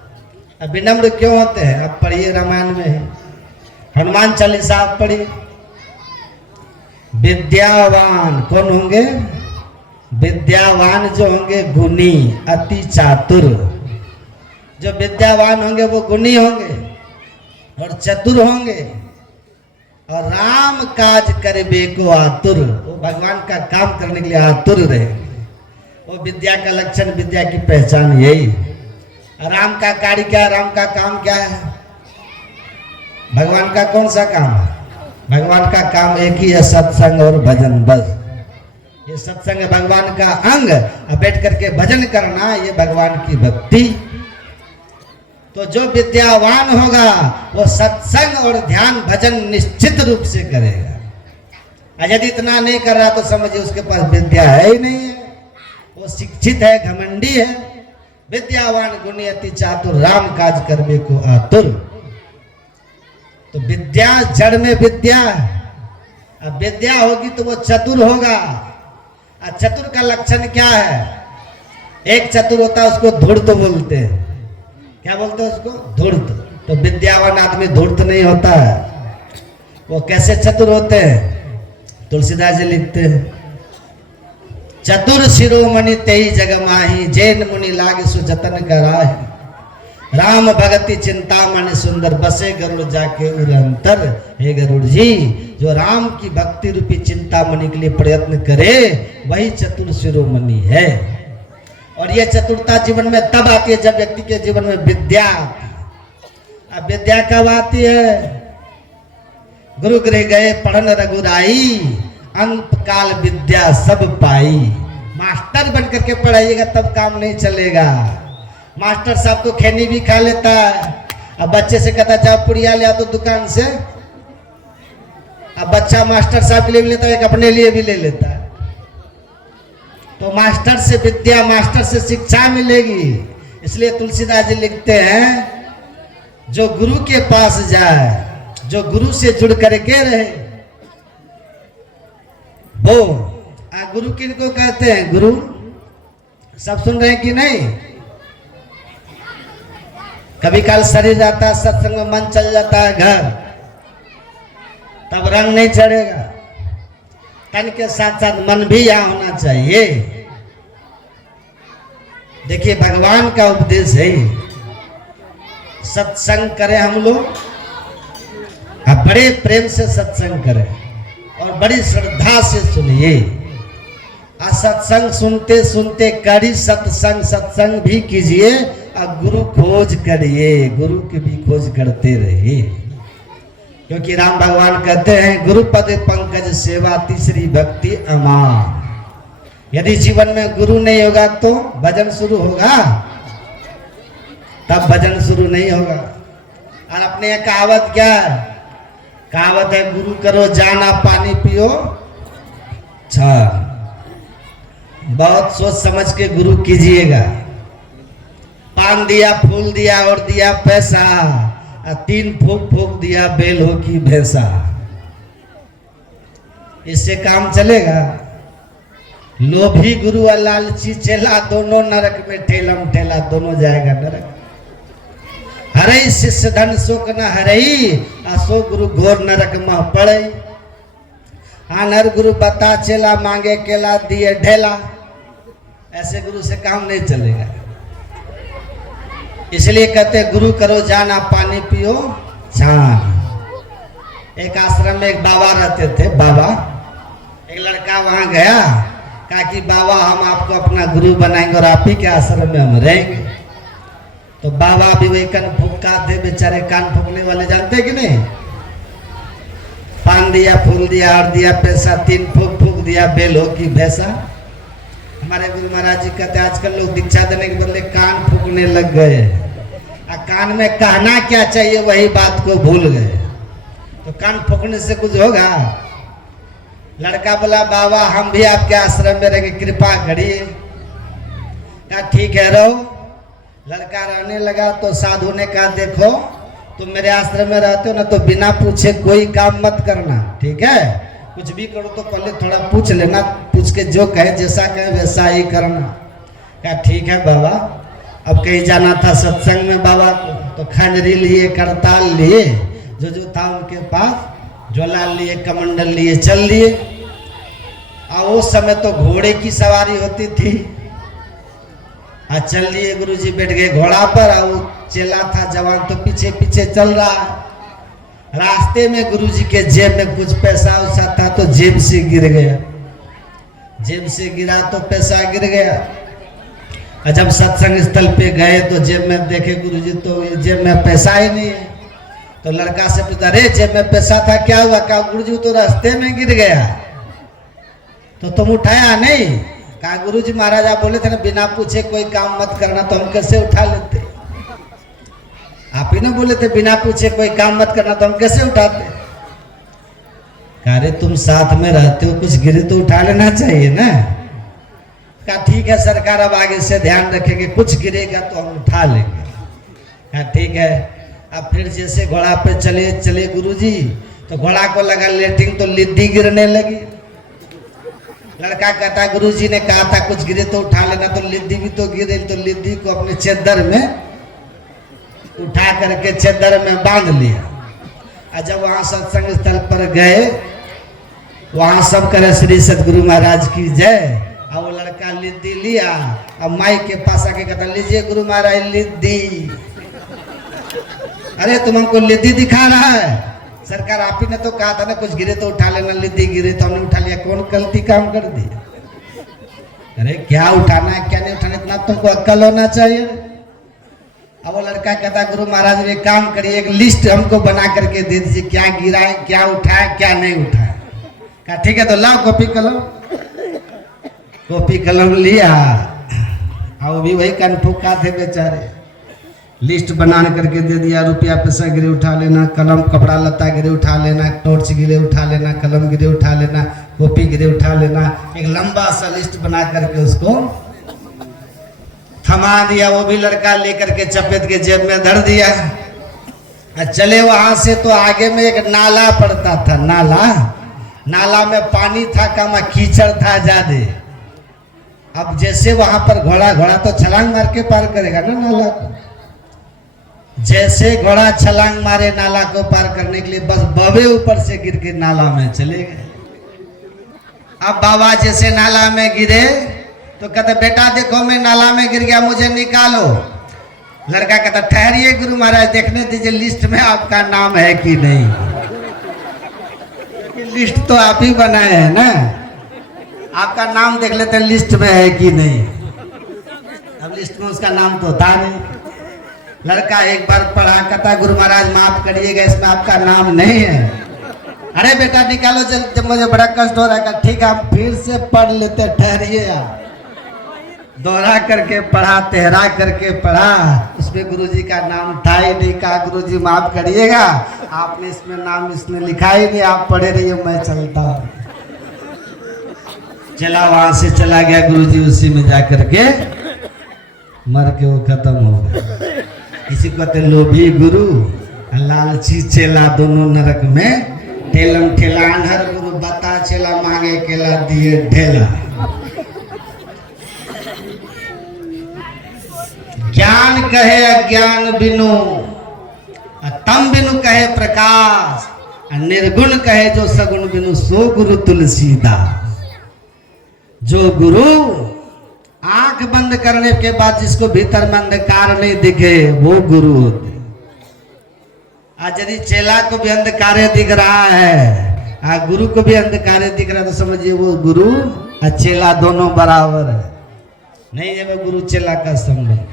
अब विनम्र क्यों होते हैं? अब पढ़िए, रामायण में है, हनुमान चालीसा आप पढ़िए। विद्यावान कौन होंगे? विद्यावान जो होंगे गुणी, अति चातुर। जो विद्यावान होंगे वो गुणी होंगे और चतुर होंगे, और राम काज करबे को आतुर, वो भगवान का काम करने के लिए आतुर रहे। वो विद्या का लक्षण, विद्या की पहचान यही। राम का कार्य क्या है? राम का काम क्या है? भगवान का कौन सा काम है? भगवान का काम एक ही है, सत्संग और भजन। बस ये सत्संग है भगवान का अंग, और बैठ करके भजन करना ये भगवान की भक्ति। तो जो विद्यावान होगा वो सत्संग और ध्यान भजन निश्चित रूप से करेगा। और यदि इतना नहीं कर रहा तो समझिए उसके पास विद्या है ही नहीं है, वो शिक्षित है, घमंडी है। विद्यावान गुणी अति चातुर, राम काज करबे को आतुर। तो विद्या जड़ में विद्या, अब विद्या होगी तो वो चतुर होगा। और चतुर का लक्षण क्या है? एक चतुर होता है उसको धूर्त बोलते हैं। क्या बोलते हैं उसको? धूर्त। तो विद्यावान आदमी धूर्त नहीं होता है। वो कैसे चतुर होते हैं? तुलसीदास जी लिखते हैं, चतुर शिरोमणि तेई जग माही, जैन मुनि लागे सो जतन कराही। राम भगति चिंतामणि सुंदर, बसे गरुड़ जाके उरंतर। हे गरुड़ जी, जो राम की भक्ति रूपी चिंतामणि के लिए प्रयत्न करे वही चतुर शिरोमणि है। और यह चतुरता जीवन में तब आती है जब व्यक्ति के जीवन में विद्या आती है। अब विद्या कब आती है? गुरु गृह गए पढ़न रघुराई, अंत काल विद्या सब पाई। मास्टर बन करके पढ़ाइएगा तब काम नहीं चलेगा। मास्टर साहब तो खैनी भी खा लेता है, अब बच्चे से कहता जाओ पुड़िया ले आओ तो दुकान से। अब बच्चा मास्टर साहब के लिए भी लेता है, एक अपने लिए भी ले लेता है। तो मास्टर से विद्या, मास्टर से शिक्षा मिलेगी। इसलिए तुलसीदास जी लिखते हैं, जो गुरु के पास जाए, जो गुरु से जुड़ करके रहे, वो गुरु किनको कहते हैं? गुरु सब सुन रहे हैं कि नहीं? कभी काल शरीर जाता है, सत्संग में मन चल जाता है घर, तब रंग नहीं चढ़ेगा। तन के साथ साथ मन भी यहाँ होना चाहिए। देखिए भगवान का उपदेश है, सत्संग करें हम लोग, अब बड़े प्रेम से सत्संग करें और बड़ी श्रद्धा से सुनिए। सत्संग सुनते सुनते करी सत्संग, सत्संग भी कीजिए और गुरु खोज करिए, गुरु की भी खोज करते रहिए। क्योंकि राम भगवान कहते हैं, गुरुपद पंकज सेवा तीसरी भक्ति अमां। यदि जीवन में गुरु नहीं होगा तो भजन शुरू होगा? तब भजन शुरू नहीं होगा। और अपने यहाँ कहावत क्या है? कहावत है, गुरु करो जाना पानी पियो छा। बहुत सोच समझ के गुरु कीजिएगा। पान दिया, फूल दिया और दिया पैसा, 3 फूक फूक दिया बेल हो की भैंसा। इससे काम चलेगा? लोभी गुरु और लालची चेला, दोनों नरक में ठेलम ठेला, दोनों जाएगा नरक। हरई शिष्य धन शोक न हरई, असो गुरु घोर नरक मह पड़ई। आनर गुरु बता चेला, मांगे केला दिए ढेला। ऐसे गुरु से काम नहीं चलेगा। इसलिए कहते गुरु करो जाना, पानी पियो छान। एक आश्रम में एक बाबा रहते थे। बाबा, एक लड़का वहां गया, कहा कि बाबा हम आपको अपना गुरु बनाएंगे और आप ही के आश्रम में हम रहेंगे। तो बाबा भी वही कान फूका थे, बेचारे कान फूकने वाले जानते कि नहीं। पान दिया, फूल दिया, और दिया पैसा, 3 फूक फूक दिया, बेल हो की भैंसा। हमारे गुरु महाराज जी कहते आजकल लोग दीक्षा देने के बदले कान फूकने लग गए, कान में कहना क्या चाहिए वही बात को भूल गए। तो कान फूकने से कुछ होगा? लड़का बोला बाबा हम भी आपके आश्रम में रहेंगे, कृपा करिए। कहा ठीक है रहो। लड़का रहने लगा तो साधु ने कहा देखो तुम मेरे आश्रम में रहते हो ना, तो बिना पूछे कोई काम मत करना, ठीक है। कुछ भी करो तो पहले थोड़ा पूछ लेना, पूछ के जो कहे जैसा कहे वैसा ही करना। कहा ठीक है बाबा। अब कहीं जाना था सत्संग में बाबा को, तो खंजरी लिए, करताल लिए, जो था उनके पास, ज्वाला लिए, कमंडल लिए, चल लिए। और उस समय तो घोड़े की सवारी होती थी। चल लिए, गुरुजी बैठ गए घोड़ा पर, और चेला था जवान तो पीछे पीछे चल रहा। रास्ते में गुरुजी के जेब में कुछ पैसा उसा था, तो जेब से गिर गया। जेब से गिरा तो पैसा गिर गया। और जब सत्संग स्थल पे गए तो जेब में देखे गुरुजी तो जेब में पैसा ही नहीं है। तो लड़का से पूछा अरे जेब में पैसा था क्या हुआ? कहा गुरुजी तो रास्ते में गिर गया। तो तुम उठाया नहीं? कहा गुरुजी महाराज आप बोले थे ना बिना पूछे कोई काम मत करना, तो हम कैसे उठा लेते? आप ही ना बोले थे बिना पूछे कोई काम मत करना, तो हम कैसे उठाते? कहा अरे तुम साथ में रहते हो, कुछ गिरे तो उठा लेना चाहिए ना। कहा ठीक है सरकार, अब आगे से ध्यान रखेंगे, कुछ गिरेगा तो हम उठा लेंगे। कहा ठीक है। अब फिर जैसे घोड़ा पे चले चले गुरुजी, तो घोड़ा को लगा लेटिंग, तो लिद्दी गिरने लगी। लड़का कहता है गुरुजी ने कहा था कुछ गिरे तो उठा लेना, तो लिद्दी भी तो गिरे। तो लिद्दी को अपने चद्दर में उठा करके चद्दर में बांध लिया। और जब वहां सत्संग स्थल पर गए, वहां सब करे श्री सतगुरु महाराज की जय। और वो लड़का लिद्दी लिया और माई के पास आके कहता लीजिए गुरु महाराज लिद्दी। अरे तुम हमको लिद्दी दिखा रहा है? सरकार आप ही ने तो कहा था ना कुछ गिरे तो उठा लेना, लिद्दी गिरे तो हमने उठा लिया। कौन गलती काम कर दी? अरे क्या उठाना है क्या नहीं उठाना, इतना तुमको अक्ल होना चाहिए। अब वो लड़का कहता गुरु महाराज एक काम करिए, एक लिस्ट हमको बना करके दे दीजिए, क्या गिरा है, क्या उठाया, क्या नहीं उठाया। कहा ठीक है तो लाओ कॉपी कलम। कॉपी कलम लिया, और भी वही कनफुका थे बेचारे। लिस्ट बना करके दे दिया, रुपया पैसा गिरे उठा लेना, कलम कपड़ा लत्ता गिरे उठा लेना, टॉर्च गिरे उठा लेना, कलम गिरे उठा लेना, कॉपी गिरे उठा लेना। एक लंबा सा लिस्ट बना करके उसको थमा दिया। वो भी लड़का लेकर के चपेट के जेब में धर दिया। चले वहां से तो आगे में एक नाला पड़ता था। नाला में पानी था कम, कीचड़ था ज्यादा। अब जैसे वहां पर घोड़ा तो छलांग मार के पार करेगा ना नाला को। जैसे घोड़ा छलांग मारे नाला को पार करने के लिए, बस बबे ऊपर से गिर के नाला में चले गए। अब बाबा जैसे नाला में गिरे तो कहते बेटा देखो मैं नाला में गिर गया, मुझे निकालो। लड़का कहता ठहरिए गुरु महाराज, देखने दीजिए लिस्ट में आपका नाम है कि नहीं। लिस्ट तो आप ही बनाए हैं ना, आपका नाम देख लेते लिस्ट में है कि नहीं। अब लिस्ट में उसका नाम तो था नहीं। लड़का एक बार पढ़ा, कहता गुरु महाराज माफ करिएगा इसमें आपका नाम नहीं है। अरे बेटा निकालो जब मुझे बड़ा कष्ट हो रहा है। ठीक है हम फिर से पढ़ लेते, ठहरिए आप। दोहरा करके पढ़ा, तेहरा करके पढ़ा, उसमें गुरुजी का नाम था ही नहीं। कहा गुरुजी माफ करिएगा, आपने इसमें नाम इसमें लिखा ही नहीं, आप पढ़े रहिए मैं चलता हूँ। चला वहां से चला गया गुरुजी, उसी में जा करके मर के वो खत्म हो गया। इसी को कहते लोभी गुरु लालची चेला, दोनों नरक में ठेलम ठेला। अनहर गुरु बता चेला, मांगे केला दिए ढेला। ज्ञान कहे अज्ञान बिनु, तम बिनु कहे प्रकाश, निर्गुण कहे जो सगुण बिनु सो गुरु तुलसीदास। जो गुरु आंख बंद करने के बाद जिसको भीतर में अंधकार नहीं दिखे वो गुरु होते। आज यदि चेला को भी अंधकार दिख रहा है, गुरु को भी अंधकार दिख रहा है, तो समझिए वो गुरु और चेला दोनों बराबर है, नहीं है वो गुरु चेला का संबंध।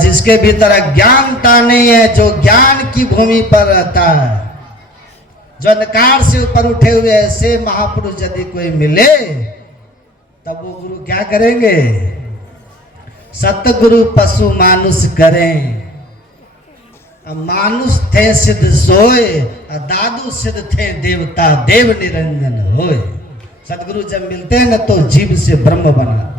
जिसके भीतर ज्ञानता नहीं है, जो ज्ञान की भूमि पर रहता है, जो अंधकार से ऊपर उठे हुए ऐसे महापुरुष यदि कोई मिले, तब वो गुरु क्या करेंगे? सतगुरु पशु मानुष करें। मानुष थे सिद्ध सोए, दादू सिद्ध थे देवता देव निरंजन होए। सतगुरु जब मिलते हैं ना तो जीव से ब्रह्म बनाते,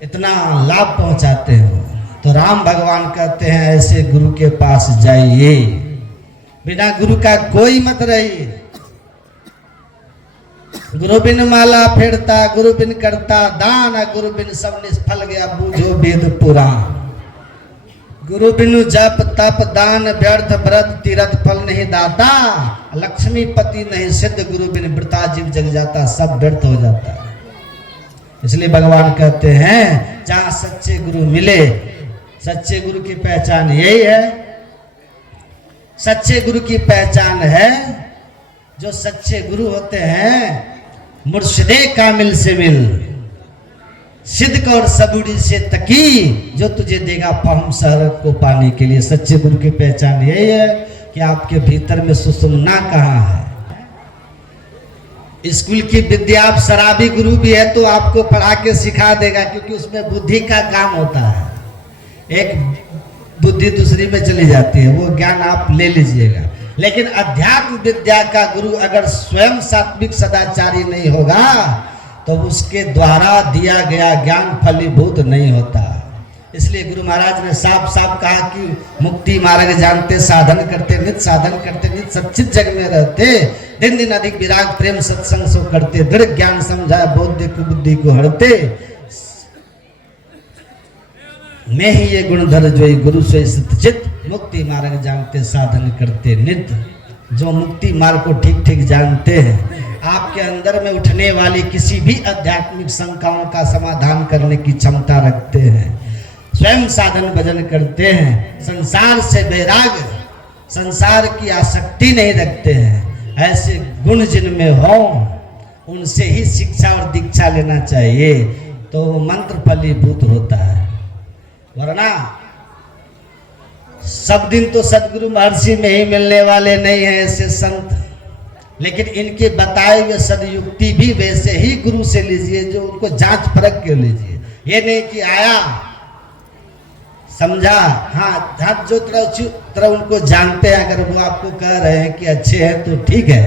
इतना लाभ पहुंचाते हो। तो राम भगवान कहते हैं ऐसे गुरु के पास जाइए, बिना गुरु का कोई मत रहिए। गुरु बिन माला फेरता, गुरु बिन करता दान, गुरु बिन सब निष्फल गया बूझो वेद पुराण। गुरु बिनु जप तप दान व्यर्थ व्रत तीर्थ फल नहीं दाता, लक्ष्मीपति नहीं सिद्ध गुरु बिन वृता जीव जग जाता, सब व्यर्थ हो जाता है। इसलिए भगवान कहते हैं जहां सच्चे गुरु मिले, सच्चे गुरु की पहचान यही है। सच्चे गुरु की पहचान है, जो सच्चे गुरु होते हैं मुर्शिदे कामिल से मिल, सिद्ध और सबूरी से तकी, जो तुझे देगा फहम शहरत को पाने के लिए। सच्चे गुरु की पहचान यही है कि आपके भीतर में सुषुम्ना कहाँ है। स्कूल की विद्या आप शराबी गुरु भी है तो आपको पढ़ा के सिखा देगा, क्योंकि उसमें बुद्धि का काम होता है। एक बुद्धि दूसरी में चली जाती है, वो ज्ञान आप ले लीजिएगा। लेकिन अध्यात्म विद्या का गुरु अगर स्वयं सात्विक सदाचारी नहीं होगा तो उसके द्वारा दिया गया ज्ञान फलीभूत नहीं होता। इसलिए गुरु महाराज ने साफ साफ कहा कि मुक्ति मार्ग जानते, साधन करते नित, साधन करते नित, सच्चित जग में रहते, दिन दिन अधिक विराग प्रेम सत्संग सो करते, दृढ़ ज्ञान समझा बोध कुबुद्धि को हरते, मैं ही ये गुणधर जो गुरु से सतचित, मुक्ति मार्ग जानते साधन करते नित। जो मुक्ति मार्ग को ठीक ठीक जानते हैं, आपके अंदर में उठने वाली किसी भी आध्यात्मिक शंकाओं का समाधान करने की क्षमता रखते हैं, स्वयं साधन भजन करते हैं, संसार से वैराग, संसार की आसक्ति नहीं रखते हैं, ऐसे गुण जिनमें हो उनसे ही शिक्षा और दीक्षा लेना चाहिए, तो मंत्र फलीभूत होता है। वरना सब दिन तो सदगुरु महर्षि में ही मिलने वाले नहीं है ऐसे संत, लेकिन इनके बताए हुए सदयुक्ति भी वैसे ही गुरु से लीजिए, जो उनको जांच परख के लीजिए। ये नहीं कि आया समझा, हाँ हाथ जो तरह उनको जानते हैं, अगर वो आपको कह रहे हैं कि अच्छे हैं तो ठीक है,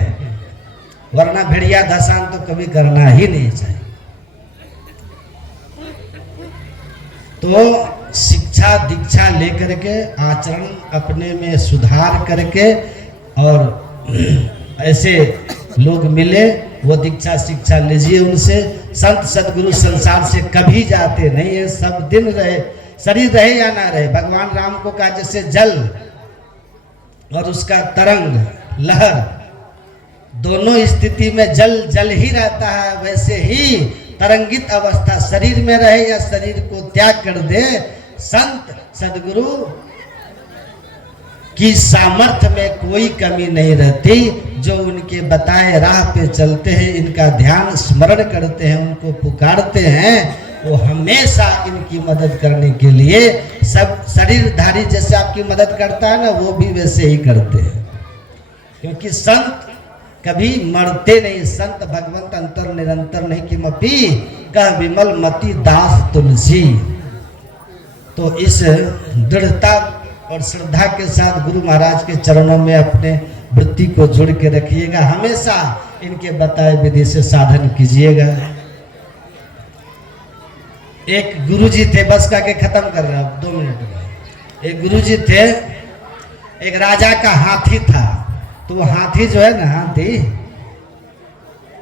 वरना भेड़िया धसान तो कभी करना ही नहीं चाहिए। तो शिक्षा दीक्षा लेकर के आचरण अपने में सुधार करके, और ऐसे लोग मिले वो दीक्षा शिक्षा लीजिए उनसे। संत सदगुरु संसार से कभी जाते नहीं है, सब दिन रहे, शरीर रहे या ना रहे। भगवान राम को कहा जैसे जल और उसका तरंग लहर दोनों स्थिति में जल जल ही रहता है, वैसे ही तरंगित अवस्था शरीर में रहे या शरीर को त्याग कर दे, संत सदगुरु की सामर्थ्य में कोई कमी नहीं रहती। जो उनके बताए राह पे चलते हैं, इनका ध्यान स्मरण करते हैं, उनको पुकारते हैं, वो हमेशा इनकी मदद करने के लिए, सब शरीरधारी जैसे आपकी मदद करता है ना, वो भी वैसे ही करते हैं। क्योंकि संत कभी मरते नहीं, संत भगवंत अंतर निरंतर नहीं कि मपी कह विमल मति दास तुलसी। तो इस दृढ़ता और श्रद्धा के साथ गुरु महाराज के चरणों में अपने वृत्ति को जोड़ के रखिएगा, हमेशा इनके बताए विधि से साधन कीजिएगा। एक गुरुजी थे, बस का के खत्म कर रहा हूं 2 मिनट में। एक गुरुजी थे, एक राजा का हाथी था, तो वो हाथी जो है ना, हाथी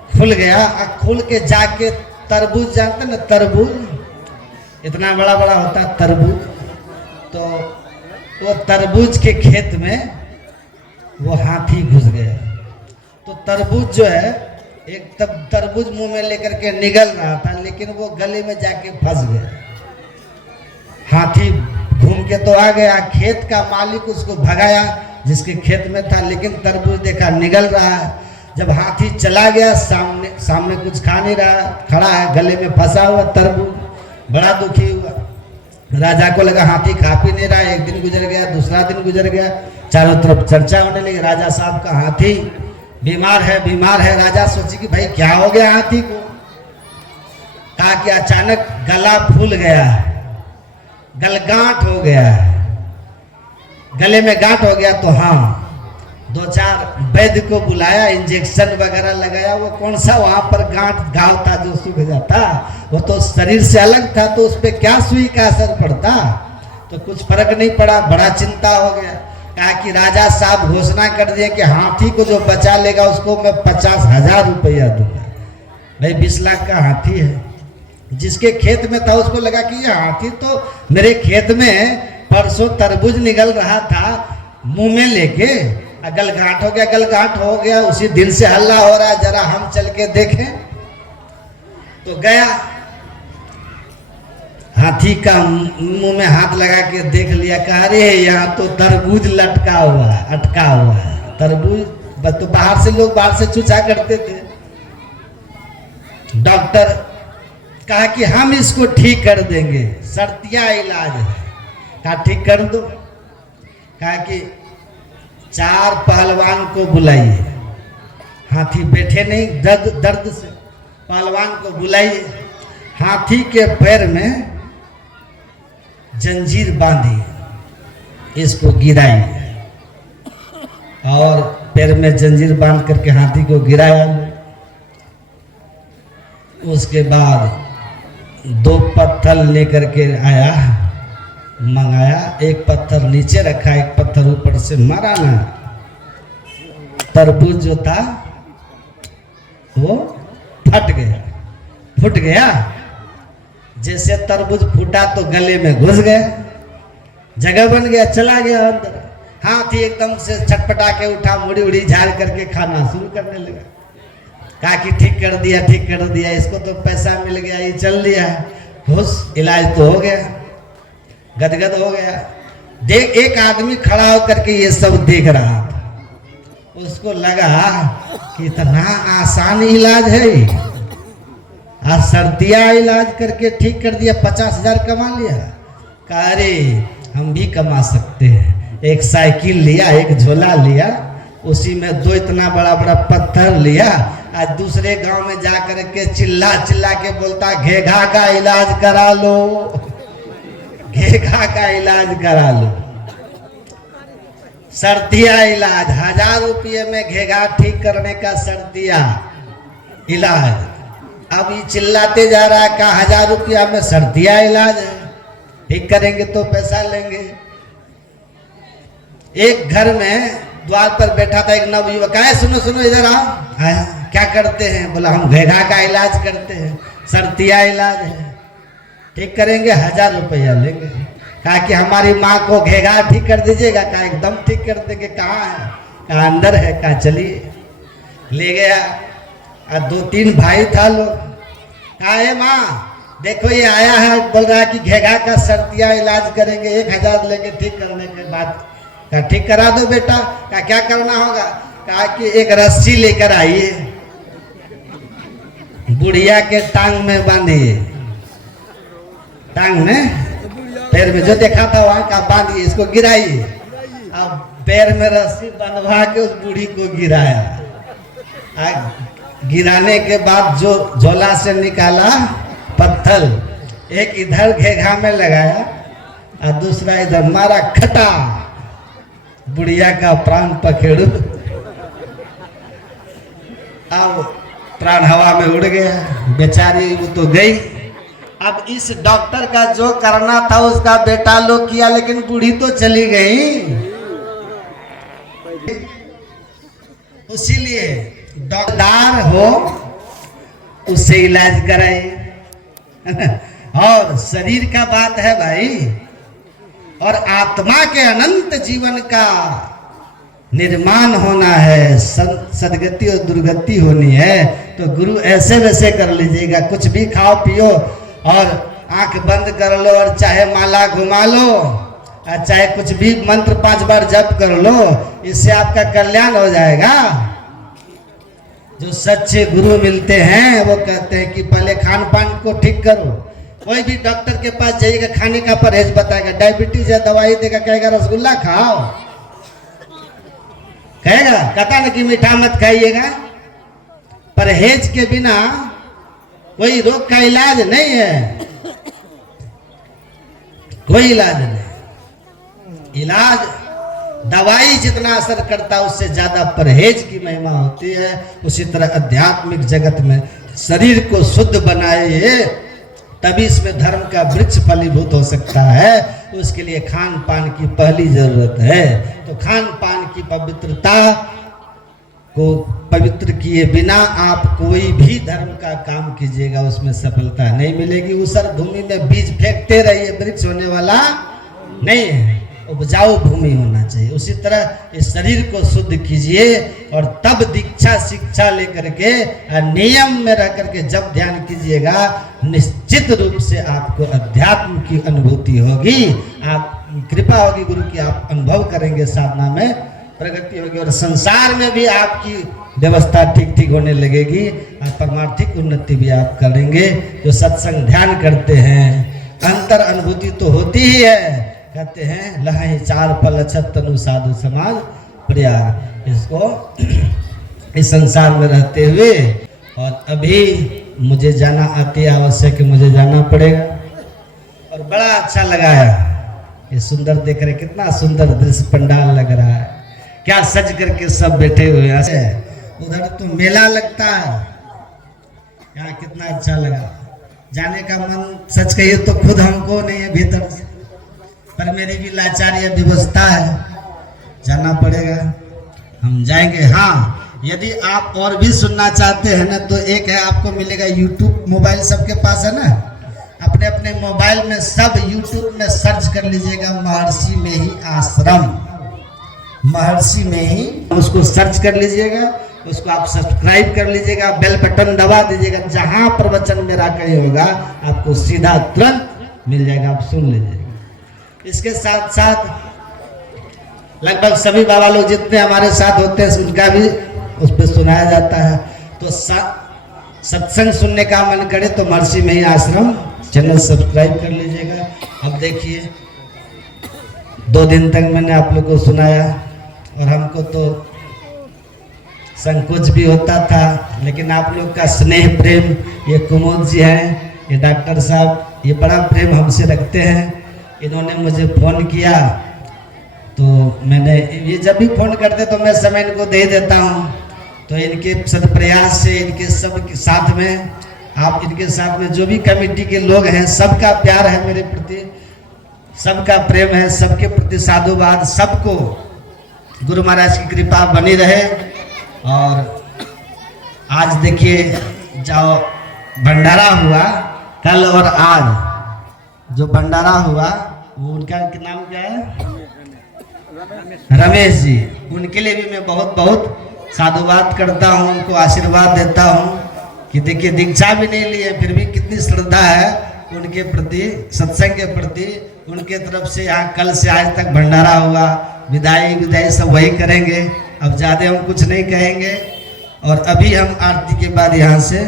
खुल गया, खुल के जाके तरबूज, जानते ना तरबूज, इतना बड़ा बड़ा होता है तरबूज, तो वो तरबूज के खेत में वो हाथी घुस गया। तो तरबूज जो है, एक तब तरबूज मुंह में लेकर के निगल रहा था, लेकिन वो गले में जाके फंस गया। हाथी घूम के तो आ गया, खेत का मालिक उसको भगाया जिसके खेत में था, लेकिन तरबूज देखा निगल रहा है। जब हाथी चला गया, सामने कुछ खा नहीं रहा, खड़ा है गले में फंसा हुआ तरबूज, बड़ा दुखी हुआ। राजा को लगा हाथी खा पी नहीं रहा, एक दिन गुजर गया, दूसरा दिन गुजर गया, चारों तरफ चर्चा होने लगी, राजा साहब का हाथी बीमार है बीमार है। राजा सोचे कि भाई क्या हो गया हाथी को। कहा कि अचानक गला फूल गया, गलगांठ हो गया, गले में गांठ हो गया। तो हाँ, 2-4 वैद्य को बुलाया, इंजेक्शन वगैरह लगाया। वो कौन सा वहां पर गांठ घाव था जो सूख जाता, वो तो शरीर से अलग था, तो उस पर क्या सुई का असर पड़ता। तो कुछ फर्क नहीं पड़ा, बड़ा चिंता हो गया। कहा कि राजा साहब घोषणा कर दिए कि हाथी को जो बचा लेगा उसको मैं 50,000 रुपया दूंगा। भाई 20 लाख का हाथी है। जिसके खेत में था उसको लगा कि ये हाथी तो मेरे खेत में परसों तरबूज निकल रहा था मुंह में लेके, गलगांठ हो गया, गलगांठ हो गया, उसी दिन से हल्ला हो रहा है, जरा हम चल के देखें। तो गया, हाथी का मुंह में हाथ लगा के देख लिया, कहा अरे यहाँ तो तरबूज लटका हुआ है, अटका हुआ है तरबूज। तो बाहर से लोग बाहर से चूचा करते थे। डॉक्टर कहा कि हम इसको ठीक कर देंगे, शर्तिया इलाज है। कहा ठीक कर दो। कहा कि 4 पहलवान को बुलाइए। हाथी बैठे नहीं दर्द से, पहलवान को बुलाइए, हाथी के पैर में जंजीर बांधिए, इसको गिराइए। और पैर में जंजीर बांध करके हाथी को गिराया। उसके बाद 2 पत्थर लेकर के आया, मंगाया, एक पत्थर नीचे रखा, एक पत्थर ऊपर से मारा ना। तरबूज जो था वो फट गया, फूट गया। जैसे तरबूज फूटा तो गले में घुस गया, जगह बन गया, चला गया अंदर। हाथी एकदम से छटपटा के उठा, मुड़ी उड़ी झाड़ करके खाना शुरू करने लगा। कहा कि ठीक कर दिया, ठीक कर दिया, इसको तो पैसा मिल गया, ये चल दिया, खुश, इलाज तो हो गया, गदगद हो गया। देख, एक आदमी खड़ा होकर के ये सब देख रहा था, उसको लगा कि इतना आसान इलाज है, आज सर्दिया इलाज करके ठीक कर दिया, 50,000 कमा लिया। कहा अरे हम भी कमा सकते हैं। एक साइकिल लिया, एक झोला लिया, उसी में 2 इतना बड़ा बड़ा पत्थर लिया। आज दूसरे गांव में जा कर के चिल्ला चिल्ला के बोलता, घेघा का इलाज करा लो, घेघा का इलाज करा लो, सर्दिया इलाज। 1000 रुपये में घेघा ठीक करने का सर्दिया इलाज। अब ये चिल्लाते जा रहा है, का 1000 रुपया में सर्दिया इलाज है, ठीक करेंगे तो पैसा लेंगे। एक घर में द्वार पर बैठा था एक नवयुवक, आया, सुनो सुनो इधर आओ। आया, क्या करते हैं? बोला हम घेघा का इलाज करते हैं, सर्दिया इलाज है, ठीक करेंगे, 1000 रुपया लेंगे। कहा कि हमारी माँ को घेघा ठीक कर दीजिएगा। कहा एकदम ठीक कर देंगे। कहाँ है? कहा अंदर है। कहा चलिए, ले गया। 2-3 भाई था लोग। कहा माँ देखो ये आया है, बोल रहा है कि घेघा का सर्दिया इलाज करेंगे, 1000 लेंगे ठीक करने के बाद। कहा ठीक करा दो बेटा। कहा क्या करना होगा? कहा कि एक रस्सी लेकर आइए, बुढ़िया के टांग में बांधिए, टांग में, पैर में जो देखा था वहां का बांधिए, इसको गिराइए। अब पैर में रस्सी बंधवा के उस बूढ़ी को गिराया। गिराने के बाद जो झोला से निकाला पत्थर, एक इधर घेघा में लगाया और दूसरा इधर मारा, खटा, बुढ़िया का प्राण पखेड़ू। अब प्राण हवा में उड़ गया, बेचारी वो तो गई। अब इस डॉक्टर का जो करना था उसका बेटा लोग किया, लेकिन बूढ़ी तो चली गई। इसीलिए डॉक्टर हो उससे इलाज कराए। और शरीर का बात है भाई, और आत्मा के अनंत जीवन का निर्माण होना है, सदगति और दुर्गति होनी है, तो गुरु ऐसे वैसे कर लीजिएगा। कुछ भी खाओ पियो और आंख बंद कर लो और चाहे माला घुमा लो और चाहे कुछ भी मंत्र 5 बार जप कर लो, इससे आपका कल्याण हो जाएगा। जो सच्चे गुरु मिलते हैं वो कहते हैं कि पहले खान पान को ठीक करो। कोई भी डॉक्टर के पास जाइएगा, खाने का परहेज बताएगा, डायबिटीज है दवाई देगा, कहेगा रसगुल्ला खाओ, कहेगा कहता ना कि मीठा मत खाइएगा। परहेज के बिना कोई रोग का इलाज नहीं है, कोई इलाज नहीं। इलाज दवाई जितना असर करता है उससे ज्यादा परहेज की महिमा होती है। उसी तरह आध्यात्मिक जगत में शरीर को शुद्ध बनाए, तभी इसमें धर्म का वृक्ष फलीभूत हो सकता है। उसके लिए खान पान की पहली जरूरत है। तो खान पान की पवित्रता को पवित्र किए बिना आप कोई भी धर्म का काम कीजिएगा उसमें सफलता नहीं मिलेगी। ऊसर भूमि में बीज फेंकते रहिए, वृक्ष होने वाला नहीं है, उपजाऊ भूमि होना चाहिए। उसी तरह इस शरीर को शुद्ध कीजिए और तब दीक्षा शिक्षा लेकर के नियम में रह करके जब ध्यान कीजिएगा, निश्चित रूप से आपको अध्यात्म की अनुभूति होगी। आप कृपा होगी गुरु की, आप अनुभव करेंगे, साधना में प्रगति होगी और संसार में भी आपकी व्यवस्था ठीक ठीक होने लगेगी और परमार्थिक उन्नति भी आप करेंगे। जो सत्संग ध्यान करते हैं अंतर अनुभूति तो होती ही है। कहते हैं लहाई 4 फल अछत तनु साधु समाज प्रयाग। इसको इस संसार में रहते हुए और अभी मुझे जाना अति आवश्यक, मुझे जाना पड़ेगा। और बड़ा अच्छा लगाया, ये सुंदर देख रहे, कितना सुंदर दृश्य पंडाल लग रहा है, क्या सज करके सब बैठे हुए हैं। उधर तो मेला लगता है, यहाँ कितना अच्छा लगा। जाने का मन सच कहिए तो खुद हमको नहीं है भीतर से, पर मेरी भी लाचारी व्यवस्था है, जाना पड़ेगा, हम जाएंगे। हाँ, यदि आप और भी सुनना चाहते हैं ना तो एक है, आपको मिलेगा यूट्यूब, मोबाइल सबके पास है ना, अपने अपने मोबाइल में सब यूट्यूब में सर्च कर लीजिएगा महर्षि में ही आश्रम, महर्षि में ही उसको सर्च कर लीजिएगा, उसको आप सब्सक्राइब कर लीजिएगा, बेल बटन दबा दीजिएगा। जहां प्रवचन मेरा कहीं होगा आपको सीधा तुरंत मिल जाएगा, आप सुन लीजिएगा। इसके साथ साथ लगभग सभी बाबा लोग जितने हमारे साथ होते हैं उनका भी उस पर सुनाया जाता है। तो सत्संग सुनने का मन करे तो महर्षि में ही आश्रम चैनल सब्सक्राइब कर लीजिएगा। अब देखिए 2 दिन तक मैंने आप लोग को सुनाया और हमको तो संकोच भी होता था, लेकिन आप लोग का स्नेह प्रेम, ये कुमोद जी हैं, ये डॉक्टर साहब, ये बड़ा प्रेम हमसे रखते हैं। इन्होंने मुझे फ़ोन किया तो मैंने, ये जब भी फ़ोन करते तो मैं समय इनको दे देता हूँ। तो इनके सदप्रयास से, इनके सब के साथ में, आप इनके साथ में जो भी कमेटी के लोग हैं, सबका प्यार है मेरे प्रति, सबका प्रेम है, सबके प्रति साधुवाद, सबको गुरु महाराज की कृपा बनी रहे। और आज देखिए जाओ भंडारा हुआ कल और आज जो भंडारा हुआ वो उनका नाम क्या है, रमेश जी, उनके लिए भी मैं बहुत बहुत साधुवाद करता हूँ, उनको आशीर्वाद देता हूँ कि देखिए दीक्षा भी नहीं लिए फिर भी कितनी श्रद्धा है उनके प्रति, सत्संग के प्रति। उनके तरफ से यहाँ कल से आज तक भंडारा हुआ, विदाई सब वही करेंगे, अब ज़्यादा हम कुछ नहीं कहेंगे। और अभी हम आरती के बाद यहाँ से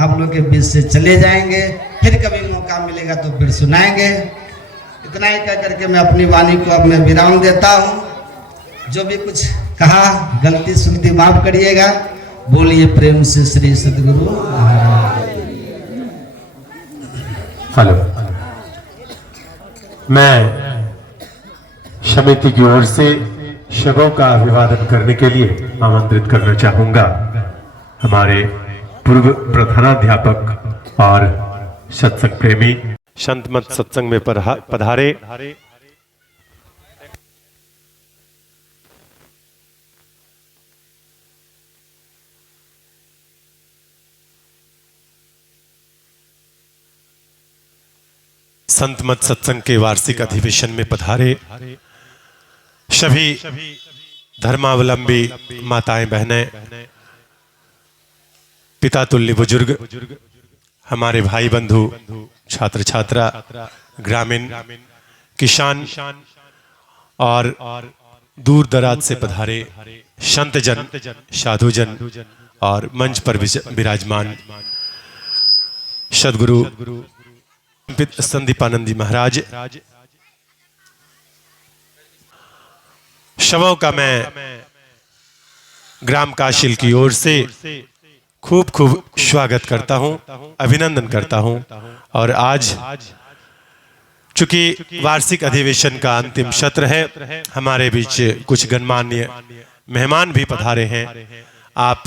आप लोग के बीच से चले जाएंगे, फिर कभी मौका मिलेगा तो फिर सुनाएंगे। इतना ही कह करके मैं अपनी वाणी को अब मैं विराम देता हूँ। जो भी कुछ कहा गलती सुनती माफ करिएगा। बोलिए प्रेम से श्री सद्गुरु महाराज। हेलो, मैं समिति की ओर से शवों का अभिवादन करने के लिए आमंत्रित करना चाहूंगा हमारे पूर्व प्रधानाध्यापक और सत्संग प्रेमी संत मत सत्संग में पधारे संत मत सत्संग के वार्षिक अधिवेशन में पधारे सभी धर्मावलंबी माताएं बहनें, पिता तुल्य बुजुर्ग, हमारे भाई बंधु, छात्र छात्रा, ग्रामीण, किसान और दूर दराज से पधारे संतजन, साधुजन और मंच पर विराजमान सदगुरु संदीपानंद जी महाराज, सबों का मैं ग्राम काशिल की ओर से खूब खूब स्वागत करता हूं, अभिनंदन करता हूं। और आज चूंकि वार्षिक अधिवेशन का अंतिम सत्र है, हमारे बीच कुछ गणमान्य मेहमान भी पधारे हैं। आप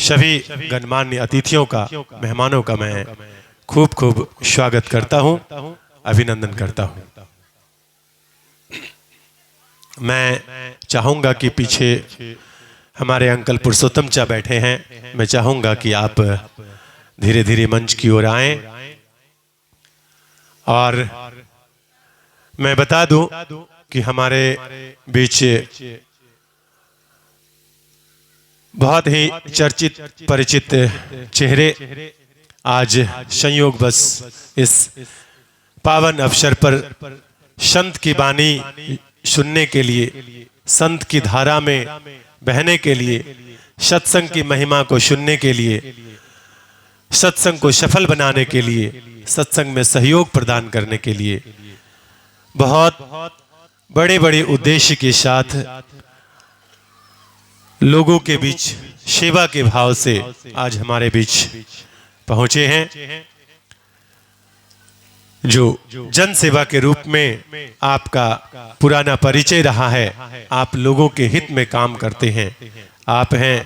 सभी गणमान्य अतिथियों का, मेहमानों का मैं खूब खूब स्वागत करता हूं, अभिनंदन करता हूं। मैं चाहूंगा कि पीछे हमारे अंकल पुरुषोत्तम चा बैठे हैं, मैं चाहूंगा कि आप धीरे धीरे मंच की ओर आएं। और मैं बता दूं कि हमारे बीच बहुत ही चर्चित परिचित चेहरे आज संयोग बस इस पावन अवसर पर संत की वाणी सुनने के लिए, संत की धारा में बहने के लिए, सत्संग की महिमा को सुनने के लिए, सत्संग को सफल बनाने के लिए, सत्संग में सहयोग प्रदान करने के लिए बहुत बड़े बड़े उद्देश्य के साथ लोगों के बीच सेवा के भाव से आज हमारे बीच पहुंचे हैं। जो जन सेवा के रूप में आपका पुराना परिचय रहा है, आप लोगों के हित में काम करते हैं। आप हैं